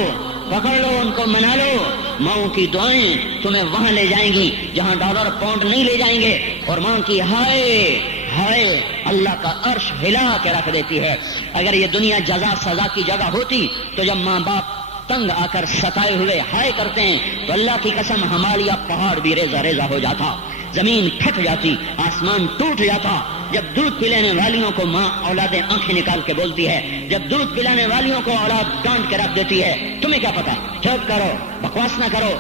ان کو منا لو، ماں کی دعائیں تمہیں وہاں لے جائیں گی جہاں ڈالر پاؤنڈ نہیں لے جائیں گے، اور ماں کی ہائے اللہ کا عرش ہلا کے رکھ دیتی ہے۔ اگر یہ دنیا جزا سزا کی جگہ ہوتی تو جب ماں باپ تنگ آ کر ستائے ہوئے ہائے کرتے ہیں تو اللہ کی قسم ہمالیہ پہاڑ بھی ریزہ ریزہ ہو جاتا، زمین پھٹ جاتی، آسمان ٹوٹ جاتا۔ جب دودھ پلانے والیوں کو ماں اولادیں آنکھیں نکال کے بولتی ہے، جب دودھ پلانے والیوں کو اولاد ڈانٹ کے رکھ دیتی ہے، تمہیں کیا پتا، چپ کرو، بکواس نہ کرو۔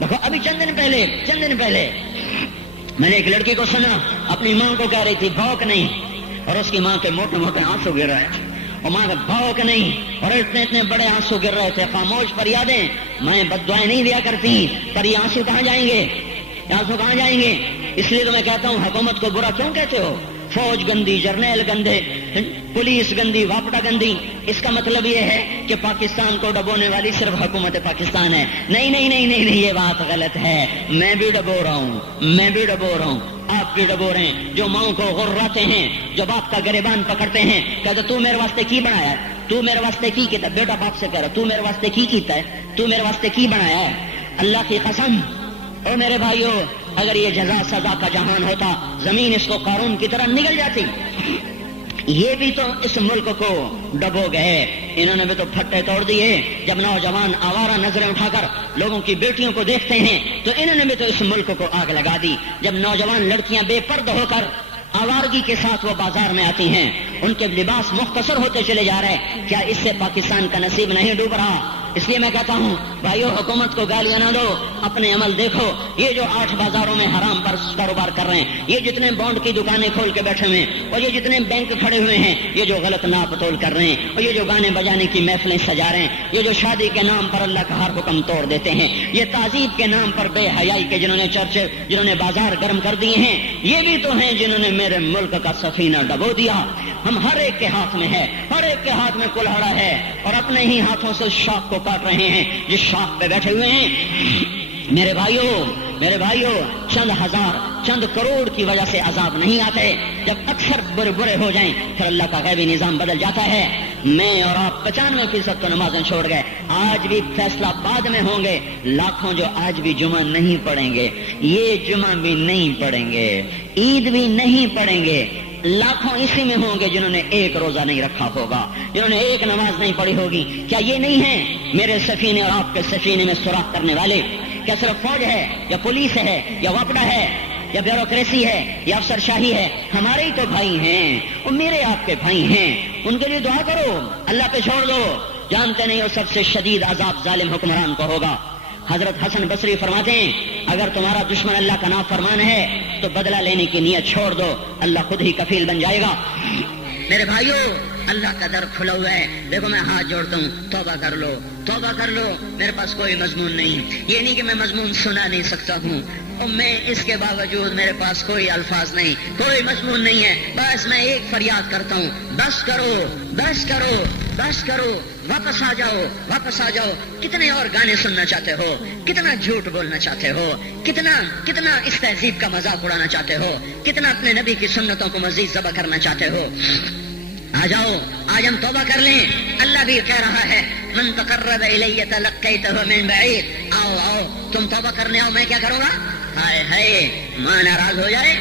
دیکھو ابھی چند دن پہلے میں نے ایک لڑکی کو سنا، اپنی ماں کو کہہ رہی تھی بھوک نہیں، اور اس کی ماں کے موٹے موٹے آنسو گر رہے ہیں، اور ماں کا بھوک نہیں، اور اتنے بڑے آنسو گر رہے تھے۔ خاموش فریادیں، میں بد دعائیں نہیں دیا کرتی، پر یہ آنسو کہاں جائیں گے، اس لیے تو میں کہتا ہوں حکومت کو برا کیوں کہتے ہو، فوج گندی، جرنیل گندے، پولیس گندی، واپڈا گندی. اس کا مطلب یہ ہے کہ پاکستان کو ڈبونے والی صرف حکومت پاکستان ہے. نہیں نہیں نہیں نہیں نہیں، یہ بات غلط ہے. میں بھی ڈبو رہا ہوں، میں بھی ڈبو رہا ہوں، آپ بھی ڈبو رہے ہیں. جو ماؤں کو غراتے ہیں، جو باپ کا گریبان پکڑتے ہیں، کہتے تو میرے واسطے کی بنایا ہے، تو میرے واسطے کی کیتا. بیٹا باپ سے کہہ رہا تو میرے واسطے کی کیتا ہے، تو میرے واسطے کی بنایا ہے. اللہ کی قسم او میرے بھائیو، اگر یہ جزا سزا کا جہان ہوتا زمین اس کو قارون کی طرح نگل جاتی. یہ بھی تو اس ملک کو ڈبو گئے، انہوں نے بھی تو پھٹے توڑ دیے. جب نوجوان آوارہ نظریں اٹھا کر لوگوں کی بیٹیوں کو دیکھتے ہیں تو انہوں نے بھی تو اس ملک کو آگ لگا دی. جب نوجوان لڑکیاں بے پرد ہو کر آوارگی کے ساتھ وہ بازار میں آتی ہیں، ان کے لباس مختصر ہوتے چلے جا رہے ہیں، کیا اس سے پاکستان کا نصیب نہیں ڈوب رہا؟ اس لیے میں کہتا ہوں بھائیو، حکومت کو گالیاں نہ دو، اپنے عمل دیکھو. یہ جو 8 بازاروں میں حرام پر کاروبار کر رہے ہیں، یہ جتنے بانڈ کی دکانیں کھول کے بیٹھے ہوئے ہیں، اور یہ جتنے بینک کھڑے ہوئے ہیں، یہ جو غلط ناپ تول کر رہے ہیں، اور یہ جو گانے بجانے کی محفلیں سجا رہے ہیں، یہ جو شادی کے نام پر اللہ کا ہر حکم توڑ دیتے ہیں، یہ تعذیب کے نام پر بے حیائی کے جنہوں نے چرچے، جنہوں نے بازار گرم کر دیے ہیں، یہ بھی تو ہیں جنہوں نے میرے ملک کا سفینہ ڈبو دیا. ہم ہر ایک کے ہاتھ میں ہے، ہر ایک کے ہاتھ میں کلہاڑا ہے، اور اپنے ہی ہاتھوں سے شاخ کو کاٹ رہے ہیں جس شاخ پہ بیٹھے ہوئے ہیں. میرے بھائیوں، چند ہزار، چند کروڑ کی وجہ سے عذاب نہیں آتے. جب اکثر برے ہو جائیں پھر اللہ کا غیبی نظام بدل جاتا ہے. میں اور آپ 95% تو نمازیں چھوڑ گئے، آج بھی فیصلہ بعد میں ہوں گے. لاکھوں جو آج بھی جمعہ نہیں پڑھیں گے، یہ جمعہ بھی نہیں پڑھیں گے، عید بھی نہیں پڑھیں گے. لاکھوں اسی میں ہوں گے جنہوں نے ایک روزہ نہیں رکھا ہوگا، جنہوں نے ایک نماز نہیں پڑھی ہوگی. کیا یہ نہیں ہے میرے سفینے اور آپ کے سفینے میں سوراخ کرنے والے؟ کیا صرف فوج ہے یا پولیس ہے یا وپڈا ہے یا بیوروکریسی ہے یا افسر شاہی ہے؟ ہمارے ہی تو بھائی ہیں، اور میرے آپ کے بھائی ہیں. ان کے لیے دعا کرو، اللہ پہ چھوڑ دو. جانتے نہیں وہ سب سے شدید عذاب ظالم حکمران کو ہوگا. حضرت حسن بصری فرماتے ہیں اگر تمہارا دشمن اللہ کا نافرمان ہے تو بدلہ لینے کی نیت چھوڑ دو، اللہ خود ہی کفیل بن جائے گا. میرے بھائیوں، اللہ کا در کھلا ہوا ہے. دیکھو میں ہاتھ جوڑتا ہوں، توبہ کر لو، توبہ کر لو. میرے پاس کوئی مضمون نہیں، یہ نہیں کہ میں مضمون سنا نہیں سکتا ہوں، اور میں اس کے باوجود میرے پاس کوئی الفاظ نہیں، کوئی مضمون نہیں ہے. بس میں ایک فریاد کرتا ہوں، بس کرو، بس کرو، بس کرو، واپس آ جاؤ، واپس آ جاؤ. کتنے اور گانے سننا چاہتے ہو، کتنا جھوٹ بولنا چاہتے ہو، کتنا اس تہذیب کا مذاق اڑانا چاہتے ہو، کتنا اپنے نبی کی سنتوں کو مزید ذبح کرنا چاہتے ہو. آ جاؤ، آج ہم توبہ کر لیں. اللہ بھی کہہ رہا ہے من تقرب الی تلقیتہ من بعید. آؤ آؤ، تم توبہ کرنے آؤ، میں کیا کروں گا؟ ہائے ہائے، ماں ناراض ہو جائے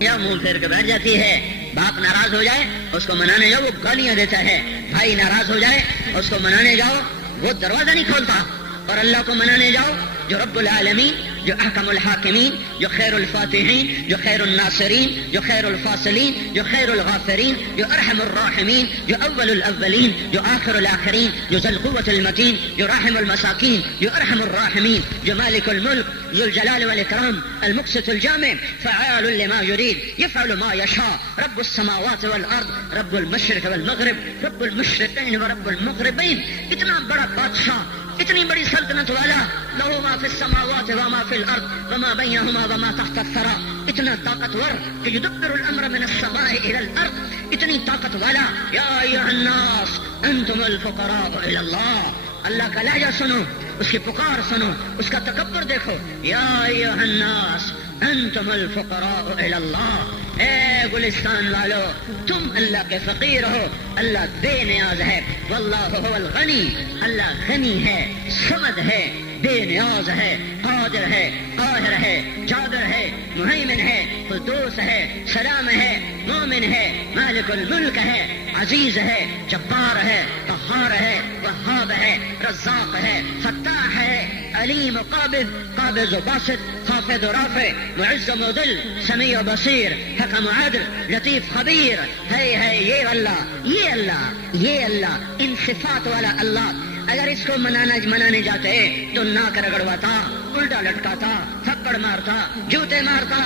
یا منہ پھیر کے بیٹھ جاتی ہے، باپ ناراض ہو جائے اس کو منانے جاؤ وہ گالیاں دیتا ہے، بھائی ناراض ہو جائے اس کو منانے جاؤ وہ دروازہ نہیں کھولتا، اور اللہ کو منانے جاؤ جو رب العالمین، جو احکم الحاکمین، جو خیر الفاتحین، جو خیر الناصرین، جو خیر الفاصلین، جو خیر الغافرین، جو ارحم الراحمین، جو اول الاولین، جو آخر الاخرین، جو ذو القوة المتین، جو راحم المساکین، جو ارحم الراحمین، جو مالک الملک، ذو الجلال والاکرام، المقسط الجامع، فعال لما يريد، يفعل ما يشاء، رب السماوات والارض، رب المشرق والمغرب، رب المشرقین ورب المغربین. اتنا بڑا بادشاہ، اتنی بڑی سلطنت والا، لہو ما فی السماوات وما فی الارض وما بینہما وما تحت الثری. اتنا طاقتور کہ یدبر الامر من السماء الى الارض. اتنی طاقت والا، یا ایھا الناس انتم الفقراء الى اللہ. اللہ کا لہجہ سنو، اس کی پکار سنو، اس کا تکبر دیکھو. یا ایھا الناس انتم الفقراء الى اللہ. اے گلستان والو، تم اللہ کے فقیر ہو، اللہ بے نیاز ہے. واللہ هو الغنی، اللہ غنی ہے، صمد ہے، بے نیاز ہے، قادر ہے، قاہر ہے، جابر ہے، مہیمن ہے، قدوس ہے، سلام ہے، مومن ہے، مالک الملک ہے، عزیز ہے، جبار ہے، قہار ہے، وہاب ہے، رزاق ہے، فتاح ہے، علیم و قابض، قابض و باسط، خافض و رافع، معز و مذل، سمیع و بصیر، حکم و عدل، لطیف خبیر. ہے یہ اللہ، یہ اللہ، یہ اللہ، ان صفات والا اللہ. اگر اس کو منانے جاتے تو ناک رگڑواتا، الٹا لٹکاتا، تھپڑ مارتا، جوتے مارتا،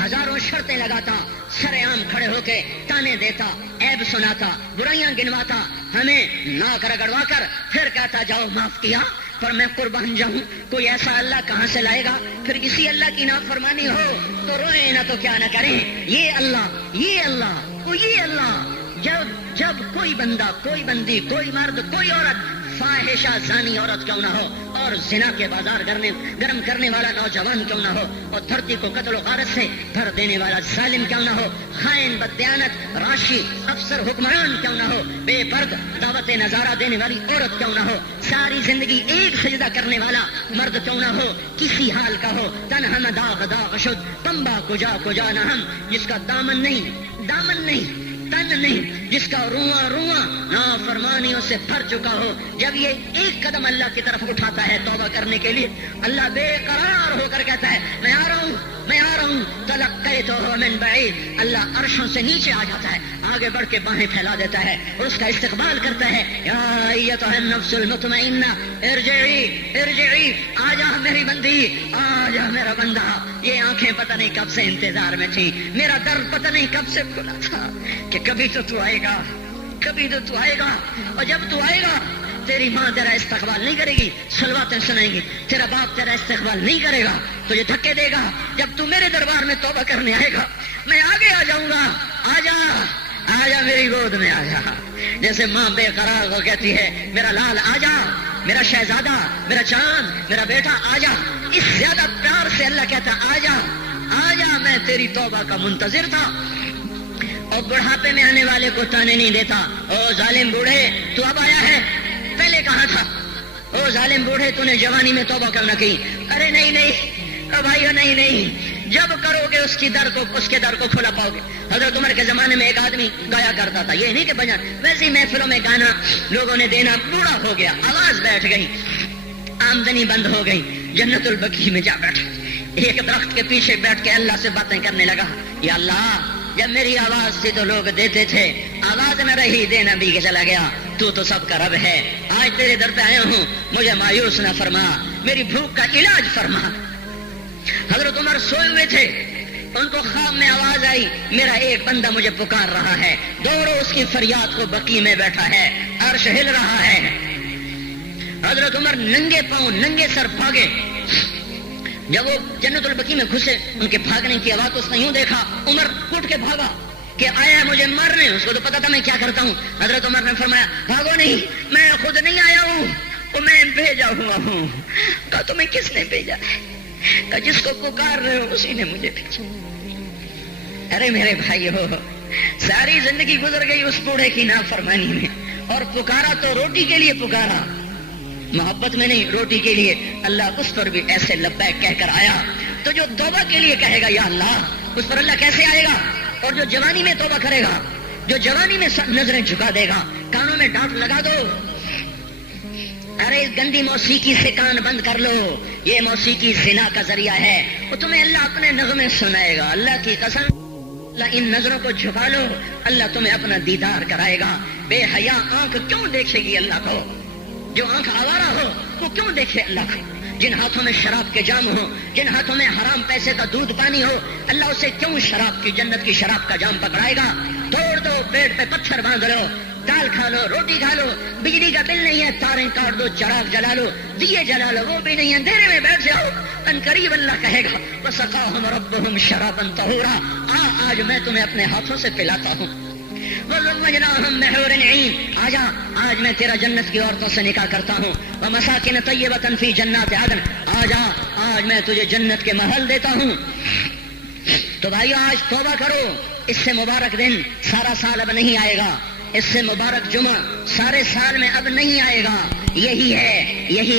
ہزاروں شرطیں لگاتا، سر عام کھڑے ہو کے تانے دیتا، عیب سناتا، برائیاں گنواتا، ہمیں ناک رگڑوا کر پھر کہتا جاؤ معاف کیا. پر میں قربان جاؤں، کوئی ایسا اللہ کہاں سے لائے گا؟ پھر اسی اللہ کی نافرمانی ہو تو روئیں نہ تو کیا نہ کریں، یہ اللہ یہ اللہ وہ یہ اللہ۔ جب کوئی بندہ، کوئی بندی، کوئی مرد، کوئی عورت فاحشہ زانی عورت کیوں نہ ہو، اور زنا کے بازار گرم کرنے والا نوجوان کیوں نہ ہو، اور دھرتی کو قتل و غارت سے بھر دینے والا ظالم کیوں نہ ہو، خائن، بددیانت، راشی، افسر، حکمران کیوں نہ ہو، بے پرد دعوت نظارہ دینے والی عورت کیوں نہ ہو، ساری زندگی ایک سجدہ کرنے والا مرد کیوں نہ ہو، کسی حال کا ہو، تن ہم داغ داغ شد تمبا کجا نہ ہم، جس کا دامن نہیں تن نہیں، جس کا رواں نافرمانیوں سے بھر چکا ہو، جب یہ ایک قدم اللہ کی طرف اٹھاتا ہے توبہ کرنے کے لیے، اللہ بے قرار ہو کر کہتا ہے میں آ رہا ہوں تلقیتہ من بعید، اللہ عرشوں سے نیچے آ جاتا ہے، آگے بڑھ کے باہیں پھیلا دیتا ہے اور اس کا استقبال کرتا ہے، یا ایتھا النفس المطمئنہ ارجعی، آ جا میری بندی، آ جا میرا بندہ۔ یہ آنکھیں پتہ نہیں کب سے انتظار میں تھیں، میرا در پتہ نہیں کب سے کھلا تھا کہ کبھی تو آئے گا، کبھی تو آئے گا، اور جب تو آئے گا تیری ماں تیرا استقبال نہیں کرے گی، صلواتیں سنائیں گی، تیرا باپ تیرا استقبال نہیں کرے گا، تجھے دھکے دے گا۔ جب تو میرے دربار میں توبہ کرنے آئے گا میں آگے آ جاؤں گا، آ جا میری گود میں آ جا، جیسے ماں بے قرار ہو کہتی ہے میرا لال آ جا، میرا شہزادہ، میرا چاند، میرا بیٹا آ جا، اس زیادہ پیار سے اللہ کہتا آ جا، میں تیری توبہ کا منتظر تھا۔ اور بڑھاپے میں آنے والے کو تانے نہیں دیتا، او ظالم بوڑھے تو اب آیا ہے، پہلے کہاں تھا؟ او ظالم بوڑھے تو نے جوانی میں توبہ کیوں نہ کی؟ ارے نہیں بھائیو، نہیں، جب کرو گے اس کے در کو کھلا پاؤ گے۔ حضرت عمر کے زمانے میں ایک آدمی گایا کرتا تھا، یہ نہیں کہ بجا، ویسے ہی محفلوں میں گانا لوگوں نے دینا، بوڑھا ہو گیا، آواز بیٹھ گئی، آمدنی بند ہو گئی، جنت البقیع میں جا بیٹھا، ایک درخت کے پیچھے بیٹھ کے اللہ سے باتیں کرنے لگا، یا اللہ جب میری آواز تھی تو لوگ دیتے تھے، آواز میں رہی دینا بھی کہ چلا گیا، تو سب کا رب ہے، آج تیرے در پہ آیا ہوں، مجھے مایوس نہ فرما، میری بھوک کا علاج فرما۔ حضرت عمر سوئے ہوئے تھے، ان کو خواب میں آواز آئی، میرا ایک بندہ مجھے پکار رہا ہے، دوڑو اس کی فریاد کو، بقیع میں بیٹھا ہے، عرش ہل رہا ہے۔ حضرت عمر ننگے پاؤں ننگے سر بھاگے، جب وہ جنت البقیع میں گھسے ان کے بھاگنے کی آواز اس نے یوں دیکھا، عمر اٹھ کے بھاگا کہ آیا مجھے مارنے، اس کو تو پتا تھا میں کیا کرتا ہوں۔ حضرت عمر نے فرمایا بھاگو نہیں، میں خود نہیں آیا ہوں، وہ میں بھیجا ہوا ہوں۔ کہا تمہیں کس نے بھیجا ہے؟ کہا جس کو پکار رہے ہو اسی نے مجھے بھیجا۔ ارے میرے بھائیو، ساری زندگی گزر گئی اس بوڑھے کی نافرمانی میں، اور پکارا تو روٹی کے لیے پکارا، محبت میں نہیں، روٹی کے لیے۔ اللہ اس پر بھی ایسے لبیک کہہ کر آیا، تو جو توبہ کے لیے کہے گا یا اللہ، اس پر اللہ کیسے آئے گا؟ اور جو جوانی میں توبہ کرے گا، جو جوانی میں نظریں جھکا دے گا، کانوں میں ڈانٹ لگا دو، ارے اس گندی موسیقی سے کان بند کر لو، یہ موسیقی زنا کا ذریعہ ہے، وہ تمہیں اللہ اپنے نغمے سنائے گا، اللہ کی قسم، اللہ ان نظروں کو جھکا لو، اللہ تمہیں اپنا دیدار کرائے گا۔ بے حیا آنکھ کیوں دیکھے گی اللہ کو؟ جو آنکھ آوارہ ہو وہ کیوں دیکھے اللہ کو؟ جن ہاتھوں میں شراب کے جام ہو، جن ہاتھوں میں حرام پیسے کا دودھ پانی ہو، اللہ اسے کیوں شراب کی، جنت کی شراب کا جام پکڑائے گا؟ توڑ دو، پیٹ پہ پتھر باندھ لو، دال کھا لو، روٹی کھا لو، بجلی کا بل نہیں ہے تاریں کاٹ دو، چراغ جلا لو، دیے جلا لو، وہ بھی نہیں ہے، اندھیرے میں بیٹھ جاؤ، ان قریب اللہ کہے گا وَسَقَاهُمْ رَبُّهُمْ شَرَابًا طَهُورًا، آج میں تمہیں اپنے ہاتھوں سے پلاتا ہوں۔ وَزَوَّجْنَاهُمْ بِحُورٍ عِينٍ، آج میں تیرا جنت کی عورتوں سے نکاح کرتا ہوں۔ وَمَسَاكِنَ طَيِّبَةً فِي جَنَّاتِ عَدْنٍ، آج میں تجھے جنت کے محل دیتا ہوں۔ تو بھائیو آج توبہ کرو، اس سے مبارک دن سارا سال اب نہیں آئے گا، اس سے مبارک جمعہ سارے سال میں اب نہیں آئے گا، یہی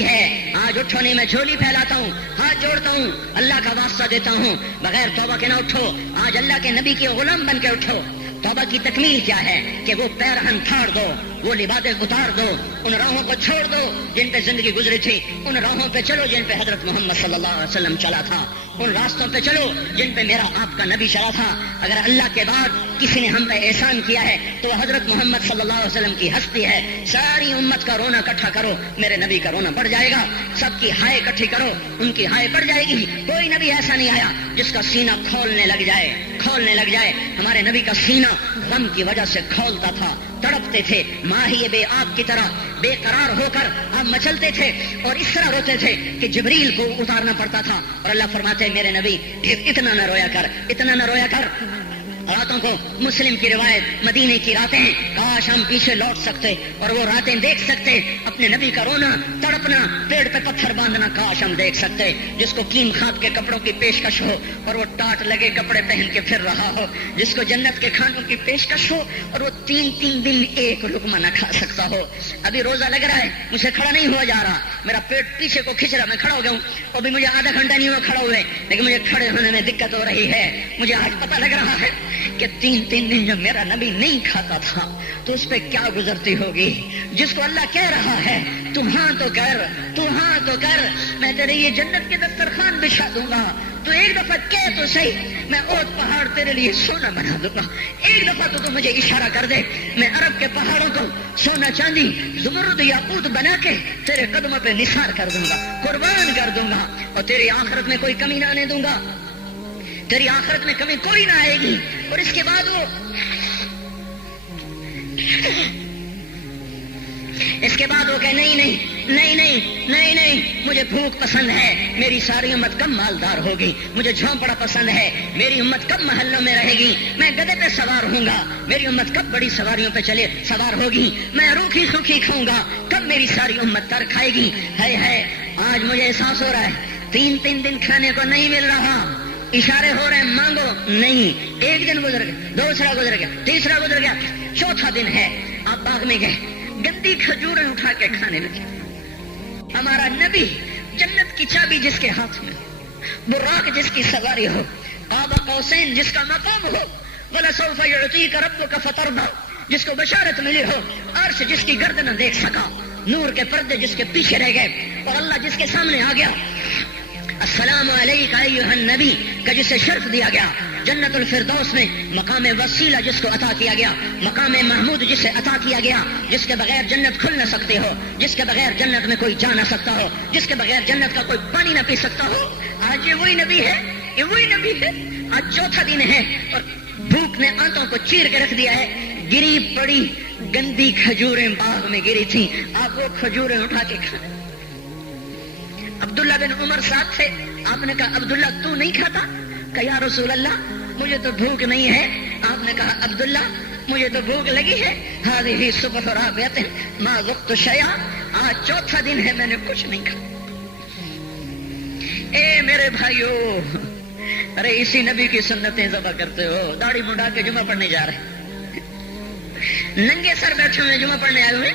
ہے۔ آج اٹھو نہیں، میں جھولی پھیلاتا ہوں، ہاتھ جوڑتا ہوں، اللہ کا واسطہ دیتا ہوں، بغیر توبہ کے نہ اٹھو، آج اللہ کے نبی کے غلام بن کے اٹھو۔ توبہ کی تکمیل کیا ہے کہ وہ پیرہن پھاڑ دو، وہ لبادیں اتار دو، ان راہوں کو چھوڑ دو جن پہ زندگی گزری تھی، ان راہوں پہ چلو جن پہ حضرت محمد صلی اللہ علیہ وسلم چلا تھا، ان راستوں پہ چلو جن پہ میرا آپ کا نبی چلا تھا۔ اگر اللہ کے بعد کسی نے ہم پہ احسان کیا ہے تو وہ حضرت محمد صلی اللہ علیہ وسلم کی ہستی ہے۔ ساری امت کا رونا اکٹھا کرو، میرے نبی کا رونا بڑھ جائے گا، سب کی ہائے اکٹھی کرو، ان کی ہائے بڑھ جائے گی۔ کوئی نبی ایسا نہیں آیا جس کا سینہ کھولنے لگ جائے۔ ہمارے نبی کا سینہ غم کی وجہ سے کھولتا تھا، تڑپتے تھے، ماہی بے آب کی طرح بے قرار ہو کر آپ مچلتے تھے اور اس طرح روتے تھے کہ جبریل کو اتارنا پڑتا تھا. اور اللہ فرماتے ہیں میرے نبی اتنا نہ رویا کر، اتنا نہ رویا کر. راتوں کو مسلم کی روایت، مدینے کی راتیں، کاش ہم پیچھے لوٹ سکتے اور وہ راتیں دیکھ سکتے. اپنے نبی کا رونا، تڑپنا، پیڑ پہ پتھر باندھنا کاش ہم دیکھ سکتے. جس کو کیم خواب کے کپڑوں کی پیشکش ہو اور وہ ٹاٹ لگے کپڑے پہن کے پھر رہا ہو. جس کو جنت کے کھانوں کی پیشکش ہو اور وہ 3 دن ایک لقمہ نہ کھا سکتا ہو. ابھی روزہ لگ رہا ہے، مجھے کھڑا نہیں ہوا جا رہا، میرا پیٹ پیچھے کو کھچ رہا، میں کھڑا ہو گیا ہوں. ابھی مجھے آدھا گھنٹہ نہیں ہوا کھڑا ہوئے، لیکن مجھے کھڑے ہونے میں دقت ہو رہی ہے. مجھے آج پتہ لگ رہا ہے کہ 3 دن جب میرا نبی نہیں کھاتا تھا تو اس پہ کیا گزرتی ہوگی. جس کو اللہ کہہ رہا ہے تو ہاں تو کر، تو ہاں تو کر، میں تیرے یہ جنت کے دسترخوان بچھا دوں گا. تو ایک دفعہ کہہ تو صحیح، میں اوت پہاڑ تیرے لیے سونا بنا دوں گا. ایک دفعہ تو مجھے اشارہ کر دے، میں عرب کے پہاڑوں کو سونا چاندی زمرد یاقوت بنا کے تیرے قدموں پہ نثار کر دوں گا، قربان کر دوں گا. اور تیری آخرت میں کوئی کمی نہ آنے دوں گا، تیری آخرت میں کمی کوئی نہ آئے گی. اور اس کے بعد وہ کہ نہیں، مجھے بھوک پسند ہے، میری ساری امت کم مالدار ہوگی. مجھے جھونپڑا پسند ہے، میری امت کم محلوں میں رہے گی. میں گدھے پہ سوار ہوں گا، میری امت کب بڑی سواریوں پہ سوار ہوگی. میں روکھی سوکھی کھاؤں گا، کب میری ساری امت تر کھائے گی. ہے آج مجھے احساس ہو رہا ہے 3 دن کھانے کو نہیں مل رہا. اشارے ہو رہے ہیں مانگو نہیں. ایک دن گزر گیا، دوسرا گزر گیا، تیسرا گزر گیا، چوتھا دن ہے. آپ باغ میں گئے، گندی کھجوریں اٹھا کے کھانے لگے. ہمارا نبی جنت کی چابی جس کے ہاتھ میں، براق جس کی سواری ہو، قاب قوسین جس کا مقام ہو، وَلَسَوْفَ يُعْطِيكَ رَبُّكَ فَتَرْضَىٰ جس کو بشارت ملی ہو، عرش جس کی گردن نہ دیکھ سکا، نور کے پردے جس کے پیچھے رہ گئے اور اللہ جس کے سامنے آ گیا. السلام علیکہ ایھا النبی کا جسے شرف دیا گیا. جنت الفردوس میں مقام وسیلہ جس کو عطا کیا گیا، مقام محمود جسے عطا کیا گیا، جس کے بغیر جنت کھل نہ سکتے ہو، جس کے بغیر جنت میں کوئی جا نہ سکتا ہو، جس کے بغیر جنت کا کوئی پانی نہ پی سکتا ہو. آج یہ وہی نبی ہے، یہ وہی نبی ہے. آج چوتھا دن ہے اور بھوک نے آنتوں کو چیر کے رکھ دیا ہے. گری پڑی گندی کھجوریں باغ میں گری تھیں، آپ وہ کھجوریں اٹھا کے کھائیں. عبداللہ بن عمر صاحب تھے، آپ نے کہا عبداللہ تو نہیں کھاتا؟ کہ یا رسول اللہ مجھے تو بھوک نہیں ہے. آپ نے کہا عبداللہ مجھے تو بھوک لگی ہے. هذه صبح رابعۃ ما ذقت شیئا، آج چوتھا دن ہے میں نے کچھ نہیں کھایا. اے میرے بھائیو، ارے اسی نبی کی سنتیں ذبح کرتے ہو. داڑھی منڈا کے جمعہ پڑھنے جا رہے، ننگے سر بیٹھے ہوئے جمعہ پڑھنے آئے ہوئے.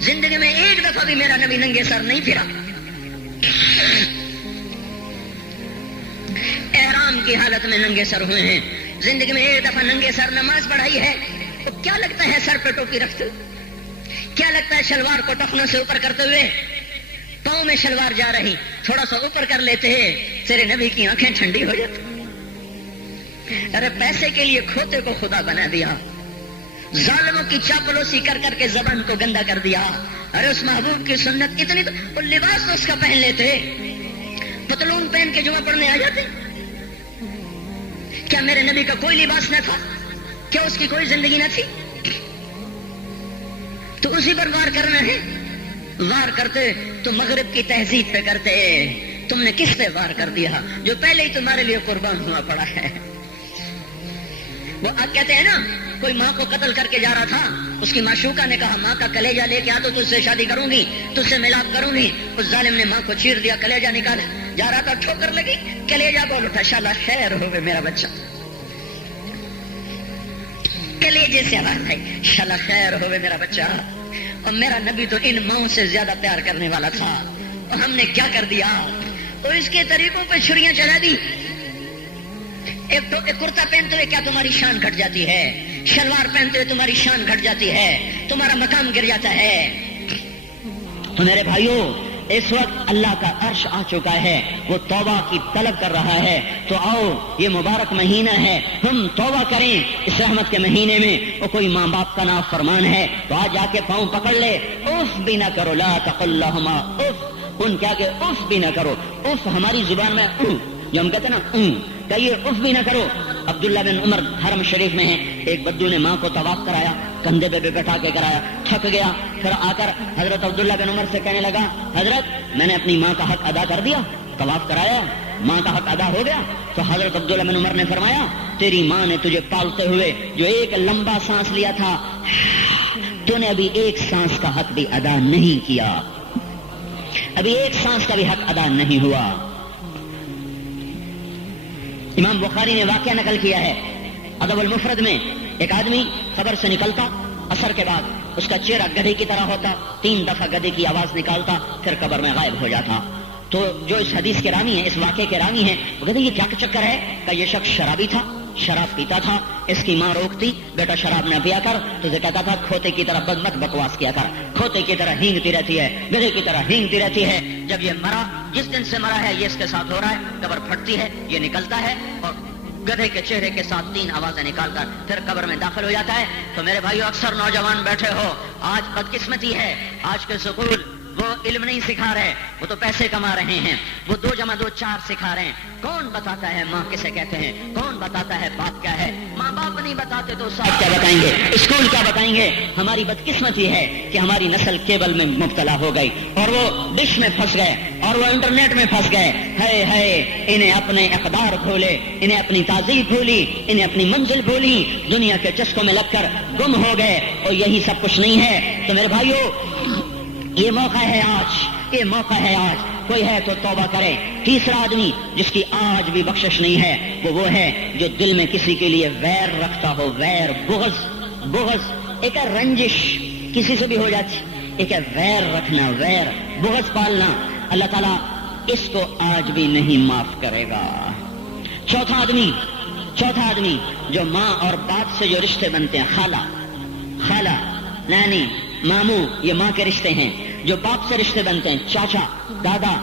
زندگی میں ایک دفعہ بھی میرا نبی ننگے سر نہیں پھرا. احرام کی حالت میں ننگے سر ہوئے ہیں. زندگی میں ایک دفعہ ننگے سر نماز پڑھائی ہے. تو کیا لگتا ہے سر پہ ٹوپی رکھتے، کیا لگتا ہے شلوار کو ٹخنوں سے اوپر کرتے ہوئے، پاؤں میں شلوار جا رہی، تھوڑا سا اوپر کر لیتے ہیں، تیرے نبی کی آنکھیں ٹھنڈی ہو جاتی. ارے پیسے کے لیے کھوتے کو خدا بنا دیا، ظالموں کی چاپلوسی کر کر کے زبان کو گندا کر دیا. ارے اس محبوب کی سنت اتنی تو وہ لباس تو اس کا پہن لیتے، پتلون پہن کے جمعہ پڑھنے آ جاتے. کیا میرے نبی کا کوئی لباس نہ تھا؟ کیا اس کی کوئی زندگی نہ تھی؟ تو اسی پر وار کرنا ہے. وار کرتے تو مغرب کی تہذیب پہ کرتے. تم نے کس پہ وار کر دیا جو پہلے ہی تمہارے لیے قربان ہوا پڑا ہے؟ وہ آپ کہتے ہیں نا، کوئی ماں کو قتل کر کے جا رہا تھا، اس کی معشوقہ نے کہا ماں کا کلیجہ لے کے آ تو تجھ سے شادی کروں گی، تجھ سے ملاپ کروں گی. اس ظالم نے ماں کو چیر دیا، کلیجہ نکالا، جا رہا تھا ٹھوکر لگی، کلیجہ بول اٹھا، شالا خیر ہوگے میرا بچہ. کلیجے سے آواز آئی، شالا خیر ہوگے میرا بچہ. اور میرا نبی تو ان ماؤں سے زیادہ پیار کرنے والا تھا، اور ہم نے کیا کر دیا؟ اور اس کے طریقوں پہ چھریاں چلا دی. ایک کرتا پہنتے ہوئے کیا تمہاری شان گھٹ جاتی ہے؟ شلوار پہنتے ہوئے تمہاری شان گھٹ جاتی ہے، تمہارا مقام گر جاتا ہے. تو میرے بھائیوں، اس وقت اللہ کا عرش آ چکا ہے، وہ توبہ کی طلب کر رہا ہے. تو آؤ، یہ مبارک مہینہ ہے، ہم توبہ کریں. اس رحمت کے مہینے میں وہ کوئی ماں باپ کا نافرمان ہے تو آج جا کے پاؤں پکڑ لے، اف بھی نہ کرو، لا تقل لہما اف. ان کیا کہ اف بھی نہ کرو. اف ہماری زبان میں جو ہم کہتے ہیں نا، کہیے اف بھی نہ کرو. عبداللہ بن عمر حرم شریف میں ہیں، ایک بدو نے ماں کو طواف کرایا. کندھے پہ بٹھا کے کرایا، تھک گیا، پھر آ کر حضرت عبداللہ بن عمر سے کہنے لگا حضرت میں نے اپنی ماں کا حق ادا کر دیا، طواف کرایا، ماں کا حق ادا ہو گیا؟ تو حضرت عبداللہ بن عمر نے فرمایا تیری ماں نے تجھے پالتے ہوئے جو ایک لمبا سانس لیا تھا، تو نے ابھی ایک سانس کا حق بھی ادا نہیں کیا، ابھی ایک سانس کا بھی حق ادا نہیں ہوا۔ امام بخاری نے واقعہ نقل کیا ہے ادب المفرد میں، ایک آدمی قبر سے نکلتا، عصر کے بعد اس کا چہرہ گدھے کی طرح ہوتا، 3 دفعہ گدھے کی آواز نکالتا، پھر قبر میں غائب ہو جاتا۔ تو جو اس حدیث کے راوی ہیں، اس واقعے کے راوی ہیں، وہ کہتے ہیں یہ کیا چکر ہے کہ یہ شخص شرابی تھا، شراب پیتا تھا، اس کی ماں روکتی بیٹا شراب نہ پیا کر، تو اسے کہتا تھا کھوتے کی طرح مت بکواس کیا کر، کھوتے کی طرح ہینگتی رہتی ہے، گدھے کی طرح ہینگتی رہتی ہے۔ جب یہ مرا، جس دن سے مرا ہے یہ اس کے ساتھ ہو رہا ہے، قبر پھٹتی ہے، یہ نکلتا ہے اور گدھے کے چہرے کے ساتھ 3 آوازیں نکال کر پھر قبر میں داخل ہو جاتا ہے۔ تو میرے بھائیو، اکثر نوجوان بیٹھے ہو، آج بدقسمتی ہے، آج کے سکول وہ علم نہیں سکھا رہے، وہ تو پیسے کما رہے ہیں، وہ 2 + 2 4 سکھا رہے ہیں۔ کون بتاتا ہے ماں کسے کہتے ہیں؟ کون بتاتا ہے باپ کیا ہے؟ ماں باپ نہیں بتاتے تو استاد کیا بتائیں گے؟ اسکول کیا بتائیں گے؟ ہماری بدقسمتی ہے کہ ہماری نسل کیبل میں مبتلا ہو گئی اور وہ ڈش میں پھنس گئے اور وہ انٹرنیٹ میں پھنس گئے۔ ہے انہیں اپنے اقدار بھولے، انہیں اپنی تہذیب بھولی، انہیں اپنی منزل بھولی، دنیا کے چسکوں میں لگ کر گم ہو گئے، اور یہی سب کچھ نہیں ہے۔ تو میرے بھائیو، یہ موقع ہے آج، یہ موقع ہے آج، کوئی ہے تو توبہ کرے۔ تیسرا آدمی جس کی آج بھی بخشش نہیں ہے وہ ہے جو دل میں کسی کے لیے ویر رکھتا ہو، ویر، بغض، ایک ہے رنجش، کسی سے بھی ہو جاتی، ایک ہے ویر رکھنا، ویر، بغض پالنا، اللہ تعالیٰ اس کو آج بھی نہیں معاف کرے گا۔ چوتھا آدمی جو ماں اور باپ سے جو رشتے بنتے ہیں، خالہ، نانی، ماموں، یہ ماں کے رشتے ہیں۔ جو باپ سے رشتے بنتے ہیں، چاچا، دادا،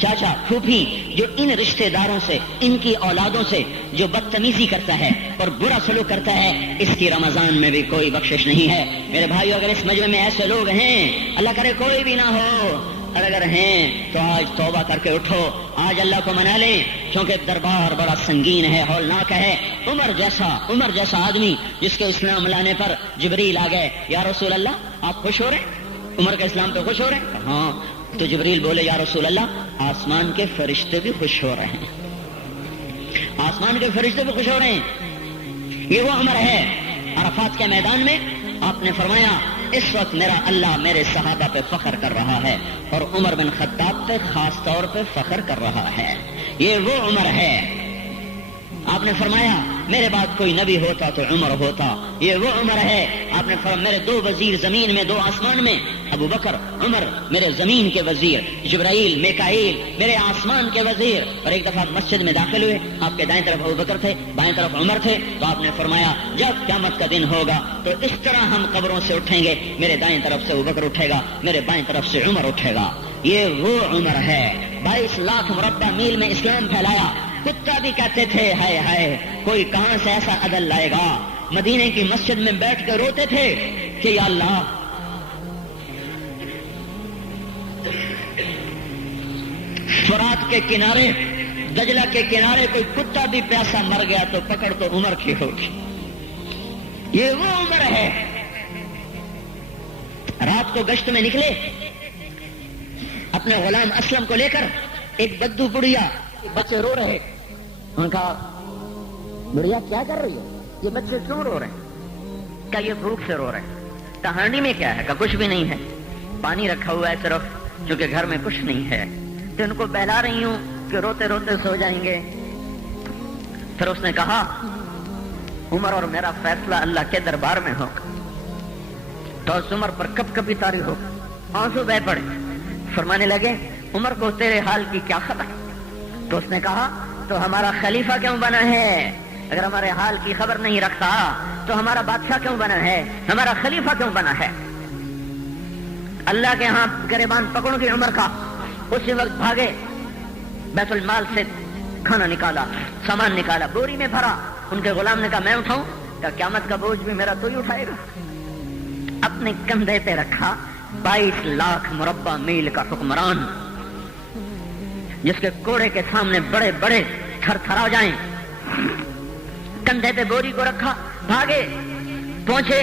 چاچا، پھوپھی، جو ان رشتے داروں سے، ان کی اولادوں سے جو بدتمیزی کرتا ہے اور برا سلوک کرتا ہے، اس کی رمضان میں بھی کوئی بخشش نہیں ہے۔ میرے بھائیو، اگر اس مجمع میں ایسے لوگ ہیں، اللہ کرے کوئی بھی نہ ہو، اور اگر ہیں تو آج توبہ کر کے اٹھو، آج اللہ کو منا لیں، کیونکہ دربار بڑا سنگین ہے، ہولناک ہے۔ عمر جیسا آدمی جس کے اسلام لانے پر جبریل آ گئے، یا رسول اللہ آپ خوش ہو رہے ہیں؟ عمر کے اسلام پہ خوش ہو رہے ہیں؟ ہاں۔ تو جبریل بولے یا رسول اللہ آسمان کے فرشتے بھی خوش ہو رہے ہیں، آسمان کے فرشتے بھی خوش ہو رہے ہیں۔ یہ وہ عمر ہے۔ عرفات کے میدان میں آپ نے فرمایا اس وقت میرا اللہ میرے صحابہ پہ فخر کر رہا ہے، اور عمر بن خطاب پہ خاص طور پہ فخر کر رہا ہے۔ یہ وہ عمر ہے۔ آپ نے فرمایا میرے بعد کوئی نبی ہوتا تو عمر ہوتا، یہ وہ عمر ہے۔ آپ نے فرمایا میرے 2 وزیر زمین میں، 2 آسمان میں، ابو بکر، عمر میرے زمین کے وزیر، جبرائیل، میکائیل میرے آسمان کے وزیر۔ اور ایک دفعہ مسجد میں داخل ہوئے، آپ کے دائیں طرف ابو بکر تھے، بائیں طرف عمر تھے، تو آپ نے فرمایا جب قیامت کا دن ہوگا تو اس طرح ہم قبروں سے اٹھیں گے، میرے دائیں طرف سے ابو بکر اٹھے گا، میرے بائیں طرف سے عمر اٹھے گا۔ یہ وہ عمر ہے۔ 22 لاکھ مربع میل میں اسلام پھیلایا، کتا بھی کہتے تھے ہائے کوئی کہاں سے ایسا عدل لائے گا۔ مدینے کی مسجد میں بیٹھ کر روتے تھے کہ یا اللہ فرات کے کنارے، دجلہ کے کنارے کوئی کتا بھی پیاسا مر گیا تو پکڑ تو عمر کی ہوگی۔ یہ وہ عمر ہے۔ رات کو گشت میں نکلے اپنے غلام اسلم کو لے کر، ایک بدو بڑھیا، بچے رو رہے، ان کا بڑھیا کیا کر رہی ہو؟ یہ بچے کیوں رو رہے ہیں؟ کیا یہ بھوک سے رو رہے ہیں؟ کہانی میں کیا ہے؟ کہ کچھ بھی نہیں ہے، پانی رکھا ہوا ہے صرف، چونکہ گھر میں کچھ نہیں ہے، تو ان کو بہلا رہی ہوں کہ روتے روتے سو جائیں گے۔ پھر اس نے کہا عمر اور میرا فیصلہ اللہ کے دربار میں ہوگا۔ تو اس عمر پر کب کبھی طاری ہو، آنسو بہ پڑے، فرمانے لگے عمر کو تیرے حال کی کیا خبر؟ تو اس نے کہا تو ہمارا خلیفہ کیوں بنا ہے؟ اگر ہمارے حال کی خبر نہیں رکھتا تو ہمارا بادشاہ کیوں بنا ہے؟ ہمارا خلیفہ کیوں بنا ہے؟ اللہ کے ہاں گریبان پکڑوں کی عمر کا، اسی وقت بھاگے، بیت المال سے کھانا نکالا، سامان نکالا، بوری میں بھرا۔ ان کے غلام نے کہا میں اٹھاؤں؟ کہ قیامت کا بوجھ بھی میرا تو ہی اٹھائے گا۔ اپنے کندھے پہ رکھا 22 لاکھ مربع میل کا حکمران، جس کے کوڑے کے سامنے بڑے بڑے تھر تھرا جائیں، کندھے پہ بوری کو رکھا، بھاگے، پہنچے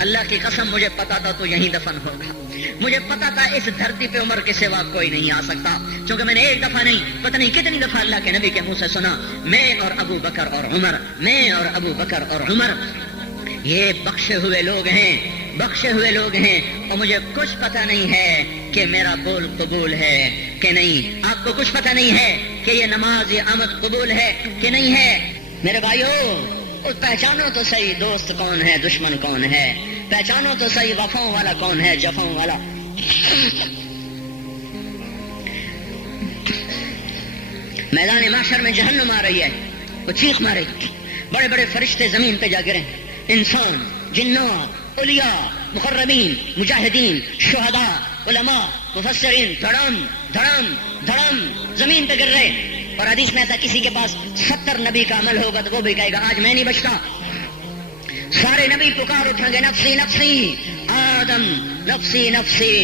اللہ کی قسم مجھے پتا تھا تو یہیں دفن ہوگا. مجھے پتا تھا اس دھرتی پہ عمر کے سوا کوئی نہیں آ سکتا, کیونکہ میں نے ایک دفعہ نہیں پتہ نہیں کتنی دفعہ اللہ کے نبی کے منہ سے سنا, میں اور ابو بکر اور عمر, میں اور ابو بکر اور عمر یہ بخشے ہوئے لوگ ہیں, بخشے ہوئے لوگ ہیں, اور مجھے کچھ پتہ نہیں ہے کہ میرا بول قبول ہے کہ نہیں. آپ کو کچھ پتہ نہیں ہے کہ یہ نماز یہ آمد قبول ہے کہ نہیں ہے. میرے بھائیو, پہچانو تو صحیح دوست کون ہے, دشمن کون ہے, پہچانو تو صحیح وفاؤں والا کون ہے, جفاؤں والا. میدان محشر میں جہنم آ رہی ہے, وہ چیخ مارے, بڑے بڑے فرشتے زمین پہ جا گرے, انسان, جنات, اولیاء, مقربین, مجاہدین, شہداء, علماء, مفسرین, دھڑم دھڑم دھڑم زمین پہ گر رہے. اور حدیث میں ایسا کسی کے پاس 70 نبی کا عمل ہوگا تو وہ بھی کہے گا آج میں نہیں بچتا. سارے نبی پکار اٹھیں گے نفسی نفسی, آدم نفسی نفسی,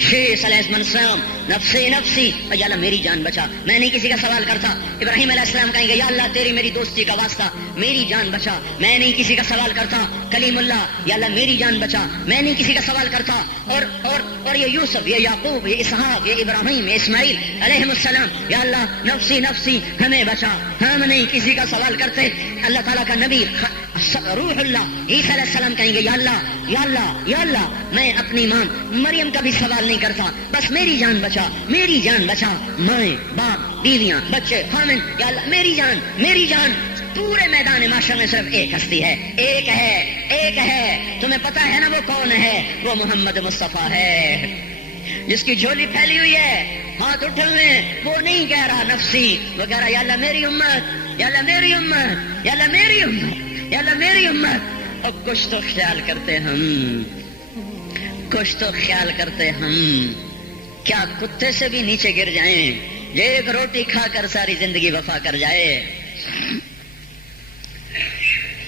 شیخ علیہ السلام نفسی نفسی, یا اللہ میری جان بچا, میں نہیں کسی کا سوال کرتا. ابراہیم علیہ السلام کہیں گے یا اللہ تیری میری دوستی کا واسطہ میری جان بچا, میں نہیں کسی کا سوال کرتا. کلیم اللہ, یا اللہ میری جان بچا, میں نہیں کسی کا سوال کرتا. اور یہ یوسف, یہ یعقوب, یہ اسحاق, یہ ابراہیم, یہ اسماعیل علیہ السلام, یا اللہ نفسی نفسی ہمیں بچا, ہم نہیں کسی کا سوال کرتے. اللہ تعالیٰ کا نبی روح اللہ عیسیٰ علیہ السلام کہیں گے یا اللہ یا اللہ یا اللہ میں اپنی ماں مریم کا بھی سوال نہیں کرتا, بس میری جان بچا, میری جان بچا. مائیں, باپ, بیویاں, بچے, خامن, یا اللہ میری جان, میری جان. پورے میدان معاشر میں صرف ایک ہستی ہے, ایک ہے, ایک ہے. تمہیں پتا ہے نا وہ کون ہے؟ وہ محمد مصطفیٰ ہے, جس کی جھولی پھیلی ہوئی ہے, ہاتھ اٹھائے. وہ نہیں کہہ رہا نفسی, وہ کہہ رہا یا اللہ میری امت, یا اللہ میری امت, یا اللہ میری امت, یا اللہ میری امت. اور کچھ تو خیال کرتے ہم, کچھ تو خیال کرتے ہم, کیا کتے سے بھی نیچے گر جائیں, جو ایک روٹی کھا کر ساری زندگی وفا کر جائے.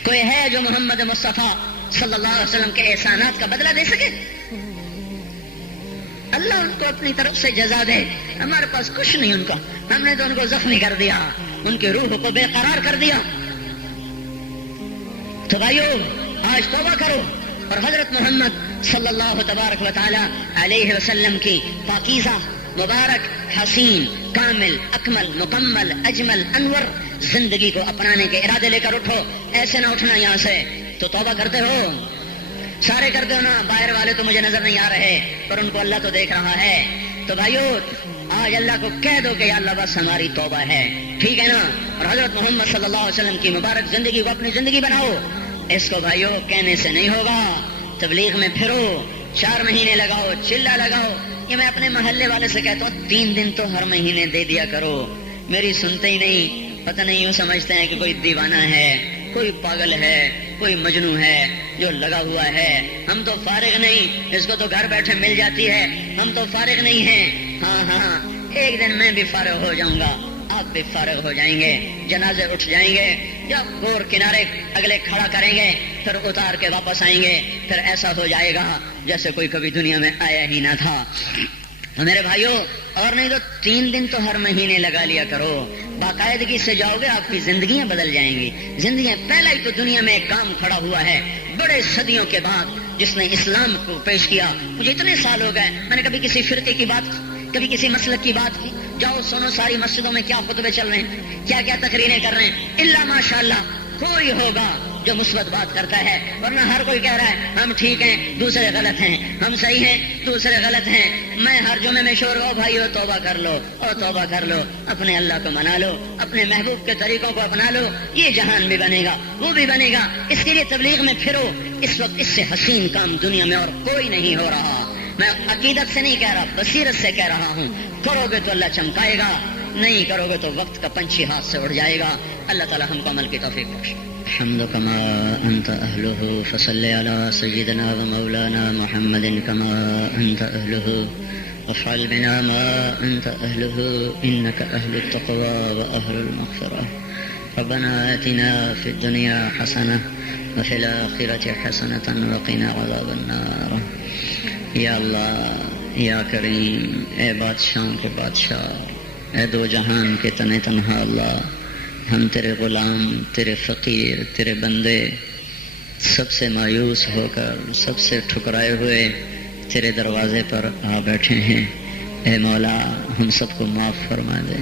کوئی ہے جو محمد مصطفیٰ صلی اللہ علیہ وسلم کے احسانات کا بدلہ دے سکے؟ اللہ ان کو اپنی طرف سے جزا دے. ہمارے پاس کچھ نہیں ان کا, ہم نے تو ان کو زخمی کر دیا, ان کی روح کو بے قرار کر دیا. تو بھائیو آج توبہ کرو اور حضرت محمد صلی اللہ تبارک و تعالی علیہ وسلم کی پاکیزہ, مبارک, حسین, کامل, اکمل, مکمل, اجمل, انور زندگی کو اپنانے کے ارادے لے کر اٹھو. ایسے نہ اٹھنا یہاں سے. تو توبہ کرتے ہو, سارے کرتے ہو نا, باہر والے تو مجھے نظر نہیں آ رہے پر ان کو اللہ تو دیکھ رہا ہے. تو بھائیو آج اللہ کو کہہ دو کہ یا اللہ بس ہماری توبہ ہے, ٹھیک ہے نا, اور حضرت محمد صلی اللہ علیہ وسلم کی مبارک زندگی کو اپنی زندگی بناؤ. اس کو بھائیو کہنے سے نہیں ہوگا. تبلیغ میں پھرو, 4 مہینے لگاؤ, چلا لگاؤ. یہ میں اپنے محلے والے سے کہتا ہوں 3 دن تو ہر مہینے دے دیا کرو. میری سنتے ہی نہیں, پتہ نہیں یوں سمجھتے ہیں کہ کوئی دیوانہ ہے, کوئی پاگل ہے, کوئی مجنوں ہے جو لگا ہوا ہے. ہم تو فارغ نہیں, اس کو تو گھر بیٹھے مل جاتی ہے, ہم تو فارغ نہیں ہیں. ہاں ہاں, ایک دن میں بھی فارغ ہو جاؤں گا, آپ بھی فارغ ہو جائیں گے, جنازے اٹھ جائیں گے, جب گور کنارے اگلے کھڑا کریں گے پھر اتار کے واپس آئیں گے, پھر ایسا ہو جائے گا جیسے کوئی کبھی دنیا میں آیا ہی نہ تھا. میرے بھائیو, اور نہیں تو 3 دن تو ہر مہینے لگا لیا کرو. باقاعدگی سے جاؤ گے, آپ کی زندگیاں بدل جائیں گی. زندگیاں, پہلا ہی تو دنیا میں ایک کام کھڑا ہوا ہے بڑے صدیوں کے بعد جس نے اسلام کو پیش کیا. مجھے اتنے سال ہو گئے, میں نے کبھی کسی فرقے کی بات, کبھی کسی مسلک کی بات کی. جاؤ سنو ساری مسجدوں میں کیا خطبے چل رہے ہیں, کیا کیا تقریریں کر رہے ہیں. الا ماشاءاللہ کوئی ہوگا جو مثبت بات کرتا ہے, ورنہ ہر کوئی کہہ رہا ہے ہم ٹھیک ہیں, دوسرے غلط ہیں, ہم صحیح ہیں, دوسرے غلط ہیں. میں ہر جمعے میں شور ہو بھائیو توبہ کر لو, اور توبہ کر لو, اپنے اللہ کو منا لو, اپنے محبوب کے طریقوں کو اپنا لو. یہ جہان بھی بنے گا, وہ بھی بنے گا. اس کے لیے تبلیغ میں پھرو. اس وقت اس سے حسین کام دنیا میں اور کوئی نہیں ہو رہا. میں عقیدت سے نہیں کہہ رہا, بصیرت سے کہہ رہا ہوں. کرو گے تو اللہ چمکائے گا, نہیں کرو گے تو وقت کا پنچھی ہاتھ سے اڑ جائے گا. اللہ تعالی ہم کو عمل کی توفیق بخشے. الحمد كما أنت أهله فصل على سيدنا ومولانا محمد كما أنت أهله وافعل بنا ما أنت أهله إنك أهل التقوى وأهل المغفرة. ربنا آتنا في الدنيا حسنة وفي الآخرة حسنة وقنا عذاب النار. یا اللہ, یا کریم, اے بادشاہ کے بادشاہ, اے دو جہان کے تنے تنہا اللہ, ہم تیرے غلام, تیرے فقیر, تیرے بندے, سب سے مایوس ہو کر سب سے ٹھکرائے ہوئے تیرے دروازے پر آ بیٹھے ہیں۔ اے مولا ہم سب کو معاف فرما دے۔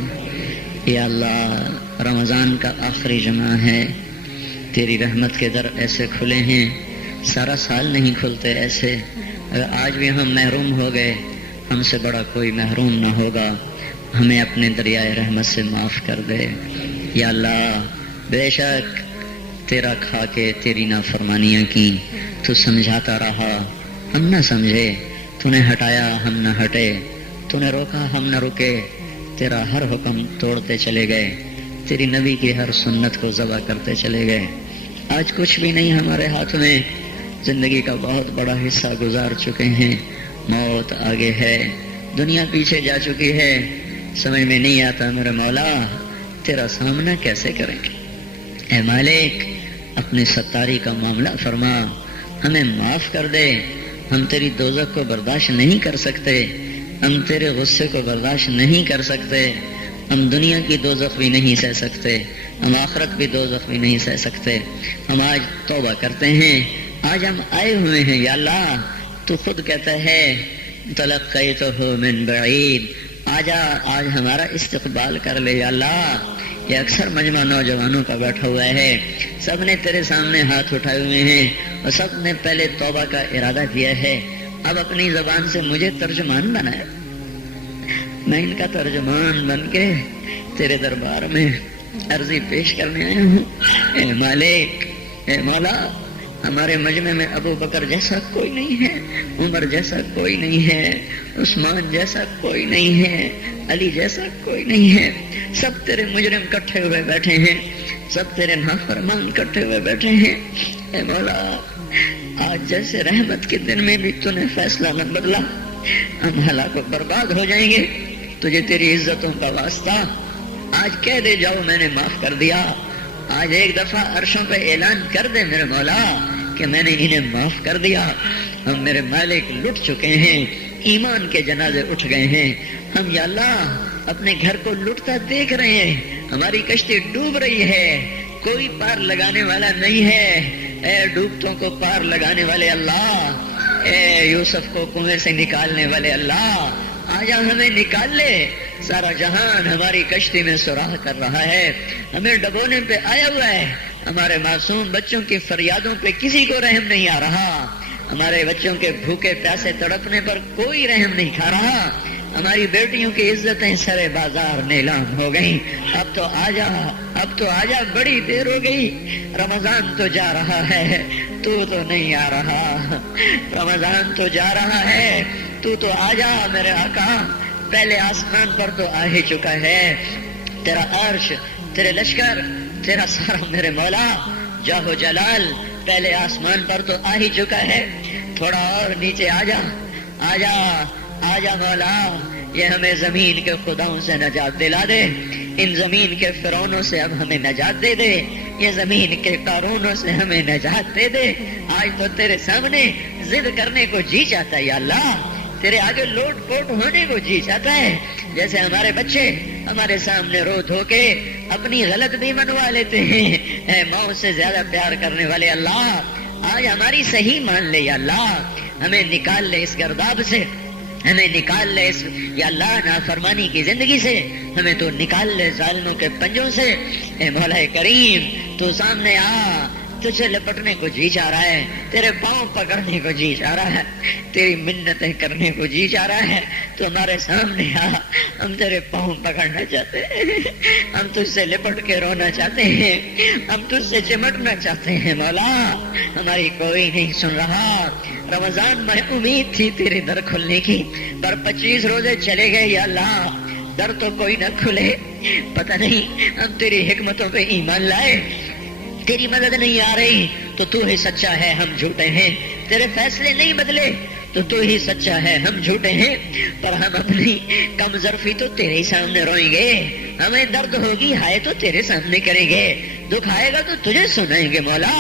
یا اللہ رمضان کا آخری جمعہ ہے، تیری رحمت کے در ایسے کھلے ہیں، سارا سال نہیں کھلتے ایسے۔ اگر آج بھی ہم محروم ہو گئے، ہم سے بڑا کوئی محروم نہ ہوگا، ہمیں اپنے دریائے رحمت سے معاف کر دے۔ یا اللہ بے شک تیرا کھا کے تیری نافرمانیاں کی، تو سمجھاتا رہا ہم نہ سمجھے، تو نے ہٹایا ہم نہ ہٹے، تو نے روکا ہم نہ رکے، تیرا ہر حکم توڑتے چلے گئے، تیری نبی کی ہر سنت کو ذبح کرتے چلے گئے۔ آج کچھ بھی نہیں ہمارے ہاتھ میں، زندگی کا بہت بڑا حصہ گزار چکے ہیں، موت آگے ہے، دنیا پیچھے جا چکی ہے، سمجھ میں نہیں آتا میرے مولا تیرا سامنا کیسے کریں گے۔ اے مالک اپنی ستاری کا معاملہ فرما، ہمیں معاف کر دے، ہم تیری دوزخ کو برداشت نہیں کر سکتے، ہم تیرے غصے کو برداشت نہیں کر سکتے، ہم دنیا کی دوزخ بھی نہیں سہ سکتے، ہم آخرت بھی دوزخ بھی نہیں سہ سکتے۔ ہم آج توبہ کرتے ہیں، آج ہم آئے ہوئے ہیں یا اللہ، تو خود کہتا ہے تلقیتہ من بعید، آجا آج ہمارا استقبال کر لے یا اللہ۔ یہ اکثر مجمع نوجوانوں کا بیٹھا ہوا ہے، سب نے تیرے سامنے ہاتھ اٹھائے ہوئے ہیں اور سب نے پہلے توبہ کا ارادہ کیا ہے، اب اپنی زبان سے مجھے ترجمان بنایا، میں ان کا ترجمان بن کے تیرے دربار میں عرضی پیش کرنے آیا ہوں۔ اے مالک اے مولا ہمارے مجمع میں ابو بکر جیسا کوئی نہیں ہے، عمر جیسا کوئی نہیں ہے، عثمان جیسا کوئی نہیں ہے، علی جیسا کوئی نہیں ہے، سب تیرے مجرم کٹھے ہوئے بیٹھے ہیں، سب تیرے نافرمان کٹھے ہوئے بیٹھے ہیں۔ اے مولا آج جیسے رحمت کے دن میں بھی تو نے فیصلہ نہ بدلا، ہم ہلاک و برباد ہو جائیں گے، تجھے تیری عزتوں کا واسطہ آج کہہ دے جاؤ میں نے معاف کر دیا، آج ایک دفعہ عرشوں پہ اعلان کر دے میرے مولا کہ میں نے انہیں معاف کر دیا۔ ہم میرے مالک لٹ چکے ہیں، ایمان کے جنازے اٹھ گئے ہیں، ہم یا اللہ اپنے گھر کو لٹتا دیکھ رہے ہیں، ہماری کشتی ڈوب رہی ہے، کوئی پار لگانے والا نہیں ہے۔ اے ڈوبتوں کو پار لگانے والے اللہ، اے یوسف کو کنویں سے نکالنے والے اللہ، آجا ہمیں نکال لے، سارا جہان ہماری کشتی میں سراغ کر رہا ہے، ہمیں ڈبونے پہ آیا ہوا ہے، ہمارے معصوم بچوں کی فریادوں پہ کسی کو رحم نہیں آ رہا، ہمارے بچوں کے بھوکے پیاسے تڑپنے پر کوئی رحم نہیں کھا رہا، ہماری بیٹیوں کی عزتیں سرے بازار نیلام ہو گئیں، اب تو آجا بڑی دیر ہو گئی، رمضان تو جا رہا ہے تو نہیں آ رہا، رمضان تو جا رہا ہے تو آجا میرے آقا، پہلے آسمان پر تو آ ہی چکا ہے، تیرا عرش تیرے لشکر تیرا سارا میرے مولا جاہ جلال پہلے آسمان پر تو آ ہی چکا ہے، تھوڑا اور نیچے آجا مولا، یہ ہمیں زمین کے خداؤں سے نجات دلا دے، ان زمین کے فرعونوں سے اب ہمیں نجات دے دے، یہ زمین کے قارونوں سے ہمیں نجات دے دے۔ آج تو تیرے سامنے ضد کرنے کو جی چاہتا ہے یا اللہ، تیرے آگے لوٹ پوٹ ہونے کو جی چاہتا ہے، جیسے ہمارے بچے ہمارے سامنے رو دھو کے اپنی غلط بھی منوا لیتے ہیں۔ اے موت سے زیادہ پیار کرنے والے اللہ، آج ہماری صحیح مان لے یا اللہ، ہمیں نکال لے اس گرداب سے، ہمیں نکال لے اس یا اللہ نافرمانی کی زندگی سے، ہمیں تو نکال لے ظالموں کے پنجوں سے۔ اے مولا کریم تو سامنے آ، تجھے لپٹنے کو جی چاہ رہا ہے، تیرے پاؤں پکڑنے کو جی چاہ رہا ہے، تیری منتیں کرنے کو جی چاہ رہا ہے، تو ہمارے سامنے آ، ہم تیرے پاؤں پکڑنا چاہتے ہیں، ہم تجھ سے لپٹ کے رونا چاہتے ہیں، ہم تجھ سے چمٹنا چاہتے ہیں مولا، ہماری کوئی نہیں سن رہا۔ رمضان میں امید تھی تیرے در کھلنے کی، پر 25 روزے چلے گئے یا اللہ، در تو کوئی نہ کھلے، پتہ نہیں ہم تیری حکمتوں پہ ایمان لائے، تیری مدد نہیں آ رہی تو تو ہی سچا ہے ہم جھوٹے ہیں، تیرے فیصلے نہیں بدلے تو ہی سچا ہے ہم جھوٹے ہیں، پر ہم اپنی کم ظرفی تو تیرے ہی سامنے روئیں گے، ہمیں درد ہوگی ہائے تو تیرے سامنے کریں گے، دکھ آئے گا تو تجھے سنائیں گے مولا،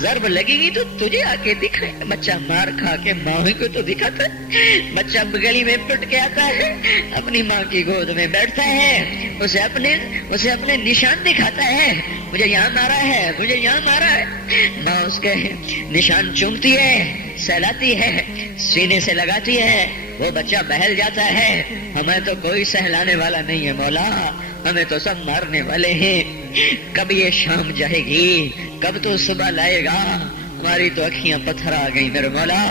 ضرب لگے گی تو تجھے آ کے دکھائے. بچہ مار کھا کے ماں کو تو دکھاتا ہے. بچہ گلی میں پٹ کے آتا ہے, اپنی ماں کی گود میں بیٹھتا ہے, اسے اپنے نشان دکھاتا ہے, مجھے یہاں مارا ہے, مجھے یہاں مارا ہے. ماں اس کے نشان چومتی ہے, سہلاتی ہے, سینے سے لگاتی ہے, وہ بچہ بہل جاتا ہے. ہمیں تو کوئی سہلانے والا نہیں ہے مولا, ہمیں تو سب مارنے والے ہیں. کب یہ شام جائے گی, کب تو صبح لائے گا؟ ہماری تو اکھیاں پتھر آ گئی میرے مولا.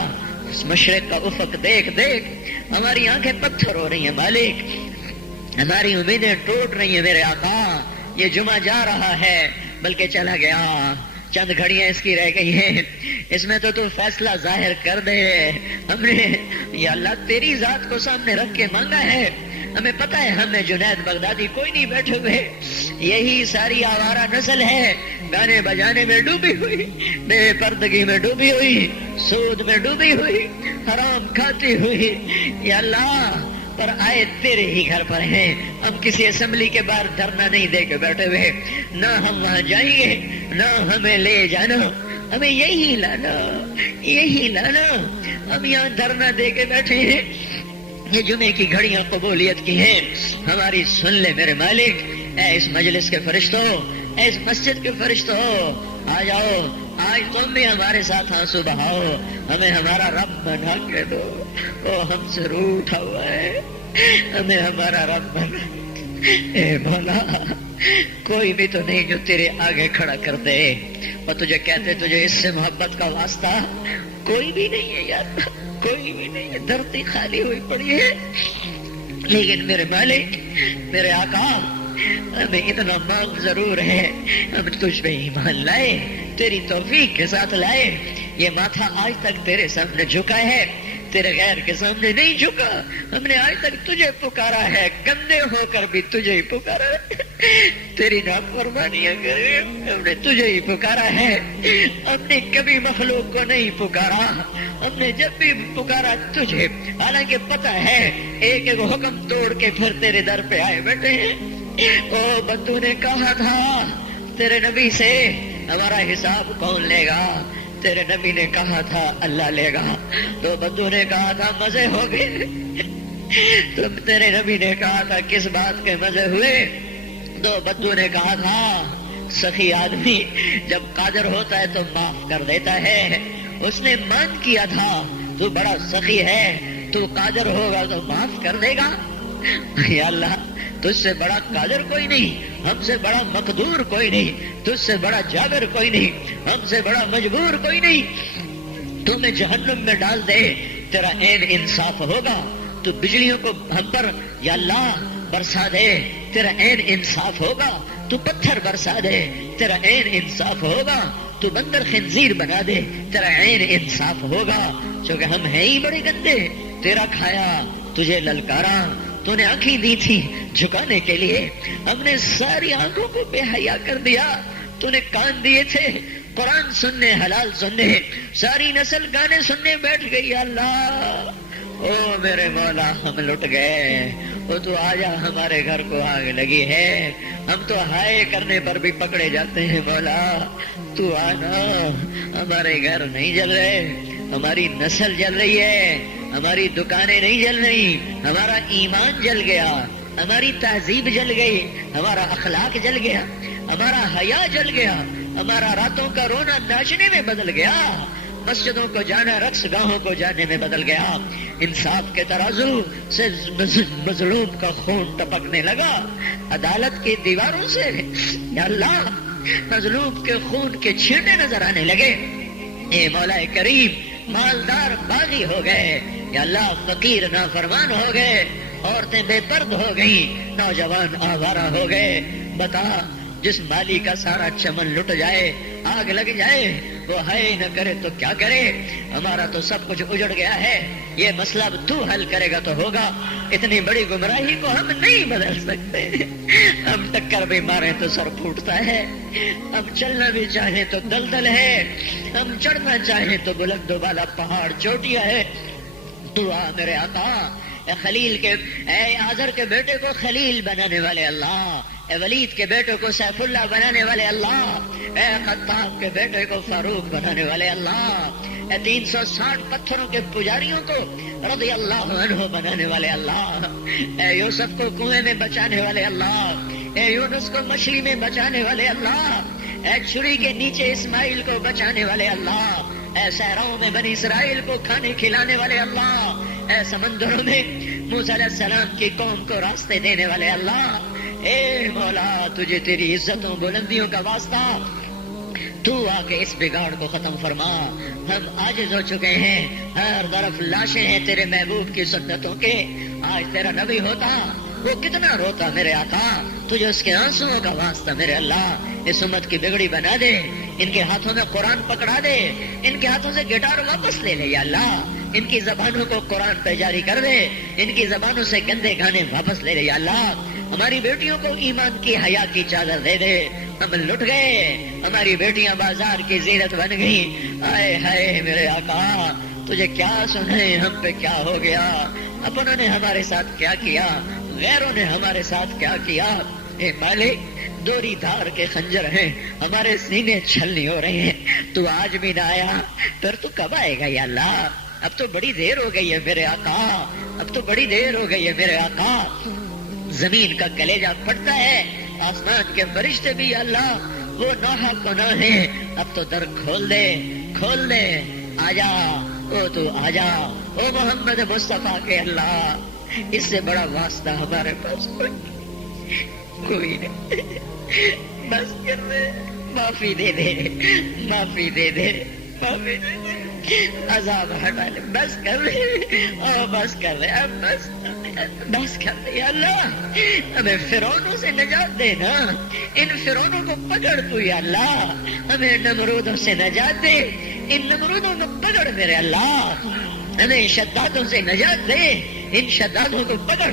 اس مشرق کا افق دیکھ دیکھ ہماری آنکھیں پتھر ہو رہی ہیں مالک, ہماری امیدیں ٹوٹ رہی ہیں میرے آقا. یہ جمعہ جا رہا ہے بلکہ چلا گیا, چند گھڑیاں اس کی رہ گئی ہیں, اس میں تو فیصلہ ظاہر کر دے. ہم نے یا اللہ تیری ذات کو سامنے رکھ کے مانگا ہے. ہمیں پتا ہے ہمیں جنید بغدادی کوئی نہیں بیٹھے ہوئے, یہی ساری آوارہ نسل ہے, گانے بجانے میں ڈوبی ہوئی, بے پردگی میں ڈوبی ہوئی, سود میں ڈوبی ہوئی, حرام کھاتی ہوئی. یا اللہ پر آئے تیرے ہی گھر پر ہیں. ہم کسی اسمبلی کے باہر دھرنا نہیں دے کے بیٹھے ہوئے, نہ ہم وہاں جائیں گے, نہ ہمیں لے جانا, ہمیں یہی لانا, یہی لانا. ہم یہاں دھرنا دے کے بیٹھے ہیں. یہ جمعے کی گھڑیاں قبولیت کی ہیں, ہماری سن لے میرے مالک. اے اس مجلس کے فرشتوں, اے اس مسجد کے فرشتوں, آ جاؤ, آج تم بھی ہمارے ساتھ آنسو بہاؤ, ہمیں ہمارا رب بنا کے دو. وہ ہم سے روٹھا ہوا ہے, ہمیں ہمارا رب بنا. اے مولا کوئی بھی تو نہیں جو تیرے آگے کھڑا کر دے, اور تجھے کہتے تجھے اس سے محبت کا واسطہ کوئی بھی نہیں ہے یار, کوئی بھی نہیں ہے. دھرتی خالی ہوئی پڑی ہے, لیکن میرے مالک, میرے آقا, ہمیں اتنا مانگ ضرور ہے. ہم تجھ پہ ایمان لائے, تیری توفیق کے ساتھ لائے. یہ ماتھا آج تک تیرے سامنے جھکا ہے, تیرے غیر کے سامنے نہیں جھکا. ہم نے آج تک تجھے پکارا ہے, گندے ہو کر بھی تجھے ہی پکارا ہے. تیری نافرمانیاں کرے ہم نے تجھے ہی پکارا ہے. ہم نے کبھی مخلوق کو نہیں پکارا, ہم نے جب بھی پکارا تجھے, حالانکہ پتہ ہے ایک ایک حکم توڑ کے پھر تیرے در پہ آئے بیٹھے ہیں. او بدو نے کہا تھا تیرے نبی سے ہمارا حساب کون لے گا, تیرے نبی نے کہا تھا اللہ لے گا. تو بدو نے کہا تھا مزے ہو گئے, تم تیرے نبی نے کہا تھا کس بات کے مزے ہوئے. تو بدو نے کہا تھا سخی آدمی جب قادر ہوتا ہے تو معاف کر دیتا ہے. اس نے مان کیا تھا تو بڑا سخی ہے, تو قادر ہوگا تو معاف کر دے گا. یا اللہ تجھ سے بڑا قادر کوئی نہیں, ہم سے بڑا مقدور کوئی نہیں, تجھ سے بڑا جابر کوئی نہیں, ہم سے بڑا مجبور کوئی نہیں. تو میں جہنم میں ڈال دے, تیرا عین انصاف ہوگا. تو بجلیوں کو ہم پر یا اللہ برسا دے, تیرا عین انصاف ہوگا. تو پتھر برسا دے, تیرا عین انصاف ہوگا. تو بندر خنزیر بنا دے, تیرا عین انصاف ہوگا. چونکہ ہم ہیں ہی بڑے گندے, تیرا کھایا, تجھے للکارا, تو نے آنکھیں دی تھی جھکانے کے لیے, ہم نے ساری آنکھوں کو بے حیا کر دیا. تو نے کان دیے تھے قرآن سننے, حلال سننے, ساری نسل گانے سننے بیٹھ گئی. اللہ او میرے مولا ہم لٹ گئے. وہ تو آجا, ہمارے گھر کو آگ لگی ہے, ہم تو ہائے کرنے پر بھی پکڑے جاتے ہیں. مولا تو آنا, ہمارے گھر نہیں جل رہے, ہماری نسل جل رہی ہے, ہماری دکانیں نہیں جل رہی, ہمارا ایمان جل گیا, ہماری تہذیب جل گئی, ہمارا اخلاق جل گیا, ہمارا حیا جل گیا, ہمارا راتوں کا رونا ناچنے میں بدل گیا, مسجدوں کو جانا رقص گاہوں کو جانے میں بدل گیا. انصاف کے ترازو سے مظلوم کا خون ٹپکنے لگا, عدالت کی دیواروں سے یا اللہ مظلوم کے خون کے چھینٹے نظر آنے لگے. اے مولا کریم, مالدار باغی ہو گئے, یا اللہ فقیر نافرمان ہو گئے, عورتیں بے پرد ہو گئیں, نوجوان آوارہ ہو گئے. بتا جس مالی کا سارا چمن لٹ جائے, آگ لگ جائے, وہ ہے نہ کرے تو کیا کرے. ہمارا تو سب کچھ اجڑ گیا ہے, یہ مسئلہ اب تو حل کرے گا تو ہوگا. اتنی بڑی گمراہی کو ہم نہیں بدل سکتے. ہم ٹکر بھی مارے تو سر پھوٹتا ہے, ہم چلنا بھی چاہیں تو دلدل ہے, ہم چڑھنا چاہیں تو بلند و بالا پہاڑ چوٹیاں ہے. تو آ میرے آقا, اے خلیل کے, اے آزر کے بیٹے کو خلیل بنانے والے اللہ, اے ولید کے بیٹوں کو سیف اللہ بنانے والے اللہ, اے خطاب کے بیٹے کو فاروق بنانے والے اللہ، اے 360 پتھروں کے پجاریوں کو رضی اللہ عنہ بنانے والے اللہ، اے یوسف کو کنویں میں بچانے والے اللہ، اے یونس کو مچھلی میں بچانے والے اللہ، اے چھری کے نیچے اسماعیل کو بچانے والے اللہ، اے صحراؤں میں بنی اسرائیل کو کھانے کھلانے والے اللہ، اے سمندروں میں موسیٰ علیہ السلام کی قوم کو راستے دینے والے اللہ، اے مولا تجھے تیری عزتوں بلندیوں کا واسطہ، تو آ کے اس بگاڑ کو ختم فرما۔ ہم عاجز ہو چکے ہیں، ہر طرف لاشیں ہیں تیرے محبوب کی سنتوں کے۔ آج تیرا نبی ہوتا وہ کتنا روتا میرے آقا، تجھے اس کے آنسوؤں کا واسطہ میرے اللہ اس امت کی بگڑی بنا دے، ان کے ہاتھوں میں قرآن پکڑا دے، ان کے ہاتھوں سے گٹار واپس لے لے یا اللہ، ان کی زبانوں کو قرآن پہ جاری کر دے، ان کی زبانوں سے گندے گانے واپس لے لے یا اللہ، ہماری بیٹیوں کو ایمان کی حیا کی چادر دے دے۔ ہم لٹ گئے، ہماری بیٹیاں بازار کی زینت بن گئی، آئے ہائے میرے آقا تجھے کیا سنے، ہم پہ کیا ہو گیا، اپنوں نے ہمارے ساتھ کیا کیا، غیروں نے ہمارے ساتھ کیا کیا۔ اے مالک دوری دھار کے خنجر ہیں، ہمارے سینے چھلنی ہو رہے ہیں، تو آج بھی نہ آیا، پھر تو کب آئے گا یا اللہ؟ اب تو بڑی دیر ہو گئی ہے میرے آقا، اب تو بڑی دیر ہو گئی ہے میرے آقا۔ زمین کا کلیجہ پھٹتا ہے، آسمان کے فرشتے بھی اللہ وہ نوحہ کو نہ ہے، اب تو در کھول دے، کھول دے، آجا او تو آجا، او محمد مصطفیٰ کے اللہ، اس سے بڑا واسطہ ہمارے پاس کوئی نہیں۔ بس کر دے، معافی دے دے، معافی دے دے، معافی دے دے، عذاب ہٹا لے، بس کر دے، او بس کر دے، اب بس کر دے یا اللہ، ہمیں فرعونوں سے نجات دے نا، ان فرعونوں کو پکڑ تو یا اللہ، ہمیں نمرودوں سے نجات دے، ان نمرودوں کو پکڑ میرے اللہ، ہمیں شدادوں سے نجات دے، ان شدادوں کو پکڑ،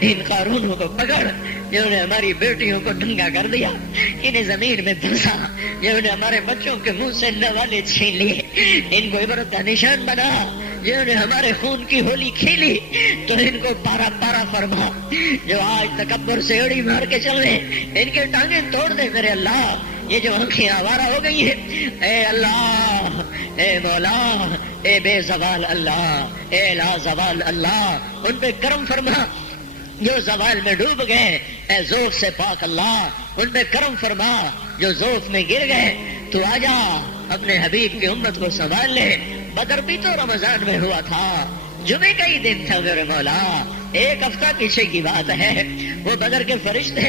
ان قارونوں کو پکڑ جنہوں نے ہماری بیٹیوں کو ننگا کر دیا، انہیں زمین میں دھنسا، جنہوں نے ہمارے بچوں کے منہ سے نوالے چھین لیے، ان کو عبرت کا نشان بنا، جنہوں نے ہمارے خون کی ہولی کھیلی تو ان کو پارا پارا فرما، جو آج تکبر سے اڑی مار کے چل رہے ان کے ٹانگیں توڑ دے میرے اللہ، یہ جو آنکھیں آوارہ ہو گئی ہیں، اے اللہ، اے مولا، اے بے زوال اللہ، اے لا زوال اللہ، ان پہ کرم فرما، جو زوال میں ڈوب گئے، اے ذوق سے پاک اللہ ان پہ کرم فرما، جو ذوق میں گر گئے تو آجا اپنے حبیب کی امت کو سنبھال لے۔ بدر بھی تو رمضان میں ہوا تھا، جمعے کا ہی دن تھا میرے مولا، ایک ہفتہ پیچھے کی بات ہے، وہ بدر کے فرشتے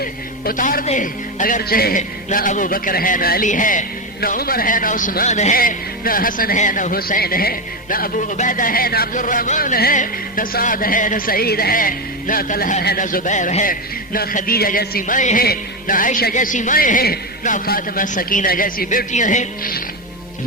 اتار دے، اگرچہ نہ ابو بکر ہے، نہ علی ہے، نہ عمر ہے، نہ عثمان ہے، نہ حسن ہے، نہ حسین ہے، نہ ابو عبیدہ ہے، نہ عبد الرحمن ہے، نہ سعد ہے، نہ سعید ہے، نہ طلحہ ہے، نہ زبیر ہے، نہ خدیجہ جیسی مائیں ہیں، نہ عائشہ جیسی مائیں ہیں، نہ فاطمہ سکینہ جیسی بیٹیاں ہیں،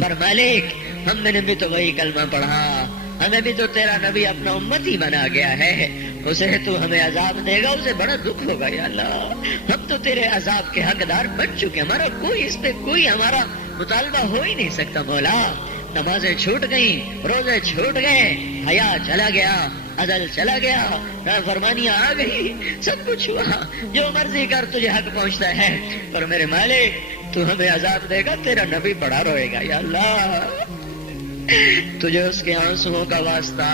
پر مالک ہم نے بھی تو وہی کلمہ پڑھا، ہمیں بھی تو تیرا نبی اپنا امتی بنا گیا ہے، اسے تو ہمیں عذاب دے گا، اسے بڑا دکھ ہوگا یا اللہ، ہم تو تیرے عذاب کے حقدار بن چکے، ہمارا کوئی اس پہ کوئی ہمارا مطالبہ ہو ہی نہیں سکتا مولا، نمازیں چھوٹ گئیں، روزے چھوٹ گئے، حیا چلا گیا، عدل چلا گیا، نافرمانیاں آ گئی، سب کچھ ہوا، جو مرضی کر تجھے حق پہنچتا ہے، پر میرے مالک تو ہمیں عذاب دے گا، تیرا نبی بڑا روئے گا یا اللہ، تجھے اس کے آنسوؤں کا واسطہ،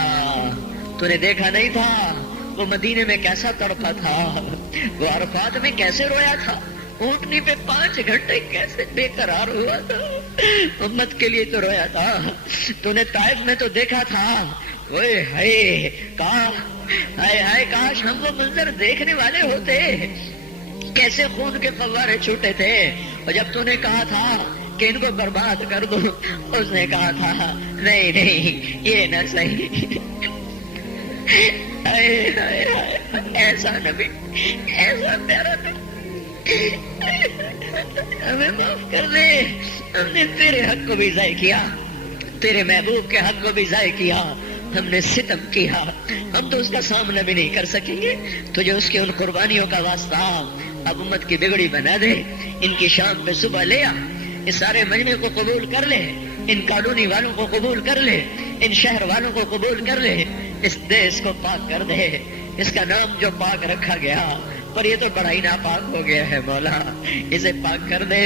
تو نے دیکھا نہیں تھا وہ مدینے میں کیسا تڑپا تھا، وہ عرفات میں کیسے رویا تھا، اونٹنی پہ 5 گھنٹے کیسے بے قرار ہوا تھا، امت کے لیے تو رویا تھا، تو نے طائف میں تو دیکھا تھا، اوئے ہائے کاش ہم وہ منظر دیکھنے والے ہوتے، کیسے خون کے فوارے چھوٹے تھے، اور جب تو نے کہا تھا کہ ان کو برباد کر دو، اس نے کہا تھا نہیں نہیں یہ نہ صحیح، ایسا نبی، ایسا پیارا نبی، ہمیں معاف کر دے، ہم نے تیرے حق کو بھی ضائع کیا، تیرے محبوب کے حق کو بھی ضائع کیا، ہم نے ستم کیا، ہم تو اس کا سامنا بھی نہیں کر سکیں گے، تجھے اس کے ان قربانیوں کا واسطہ اب امت کی بگڑی بنا دے، ان کی شام پہ صبح لے آ، اس سارے مجمع کو قبول کر لے، ان کالونی والوں کو قبول کر لے، ان شہر والوں کو قبول کر لے، اس دیش کو پاک کر دے، اس کا نام جو پاک رکھا گیا پر یہ تو بڑا ہی ناپاک ہو گیا ہے مولا، اسے پاک کر دے،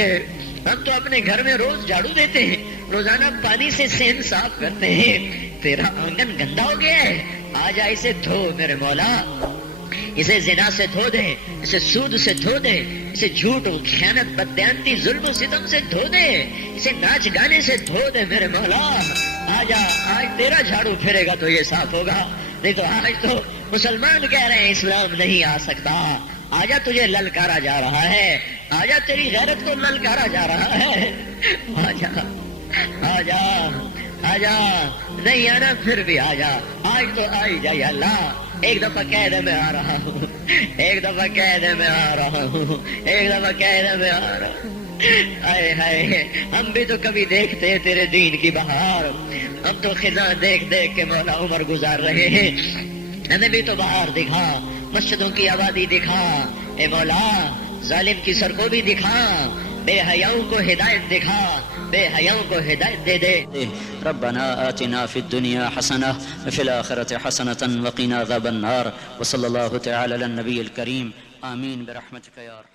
ہم تو اپنے گھر میں روز جھاڑو دیتے ہیں، روزانہ پانی سے صحن صاف کرتے ہیں، تیرا آنگن گندا ہو گیا ہے، آ جا اسے دھو میرے مولا، اسے زنا سے دھو دے، اسے سود سے دھو دے، اسے جھوٹ و خیانت بددیانتی ظلم و ستم سے دھو دے، اسے ناچ گانے سے دھو دے میرے مولا، آ جا، آج تیرا جھاڑو پھرے گا تو یہ صاف ہوگا، نہیں تو آج تو مسلمان کہہ رہے ہیں اسلام نہیں آ سکتا، آجا تجھے للکارا جا رہا ہے، آجا تیری غیرت کو للکارا جا رہا ہے، آجا آجا آجا، نہیں آنا پھر بھی آجا، آج تو آئی جا یا اللہ، ایک دفعہ کہہ دے میں آ رہا ہوں، ایک دفعہ کہہ دے میں آ رہا ہوں، ایک دفعہ کہہ دے میں آ رہا ہوں، ہائے ہائے، ہم بھی تو کبھی دیکھتے ہیں تیرے دین کی بہار، ہم تو خزاں دیکھ دیکھ کے مولا عمر گزار رہے ہیں، ہمیں بھی تو بہار دکھا، مسجدوں کی آبادی دکھا، اے مولا ظالم کی سڑکوں بھی دکھا، بے حیاؤں کو ہدایت دکھا، بے حیاؤں کو ہدایت دے دے. ربنا آتنا في الدنيا حسنة وفي الآخرة حسنة وقنا عذاب النار وصلى الله تعالى على النبي الكريم آمين برحمتك يا رب.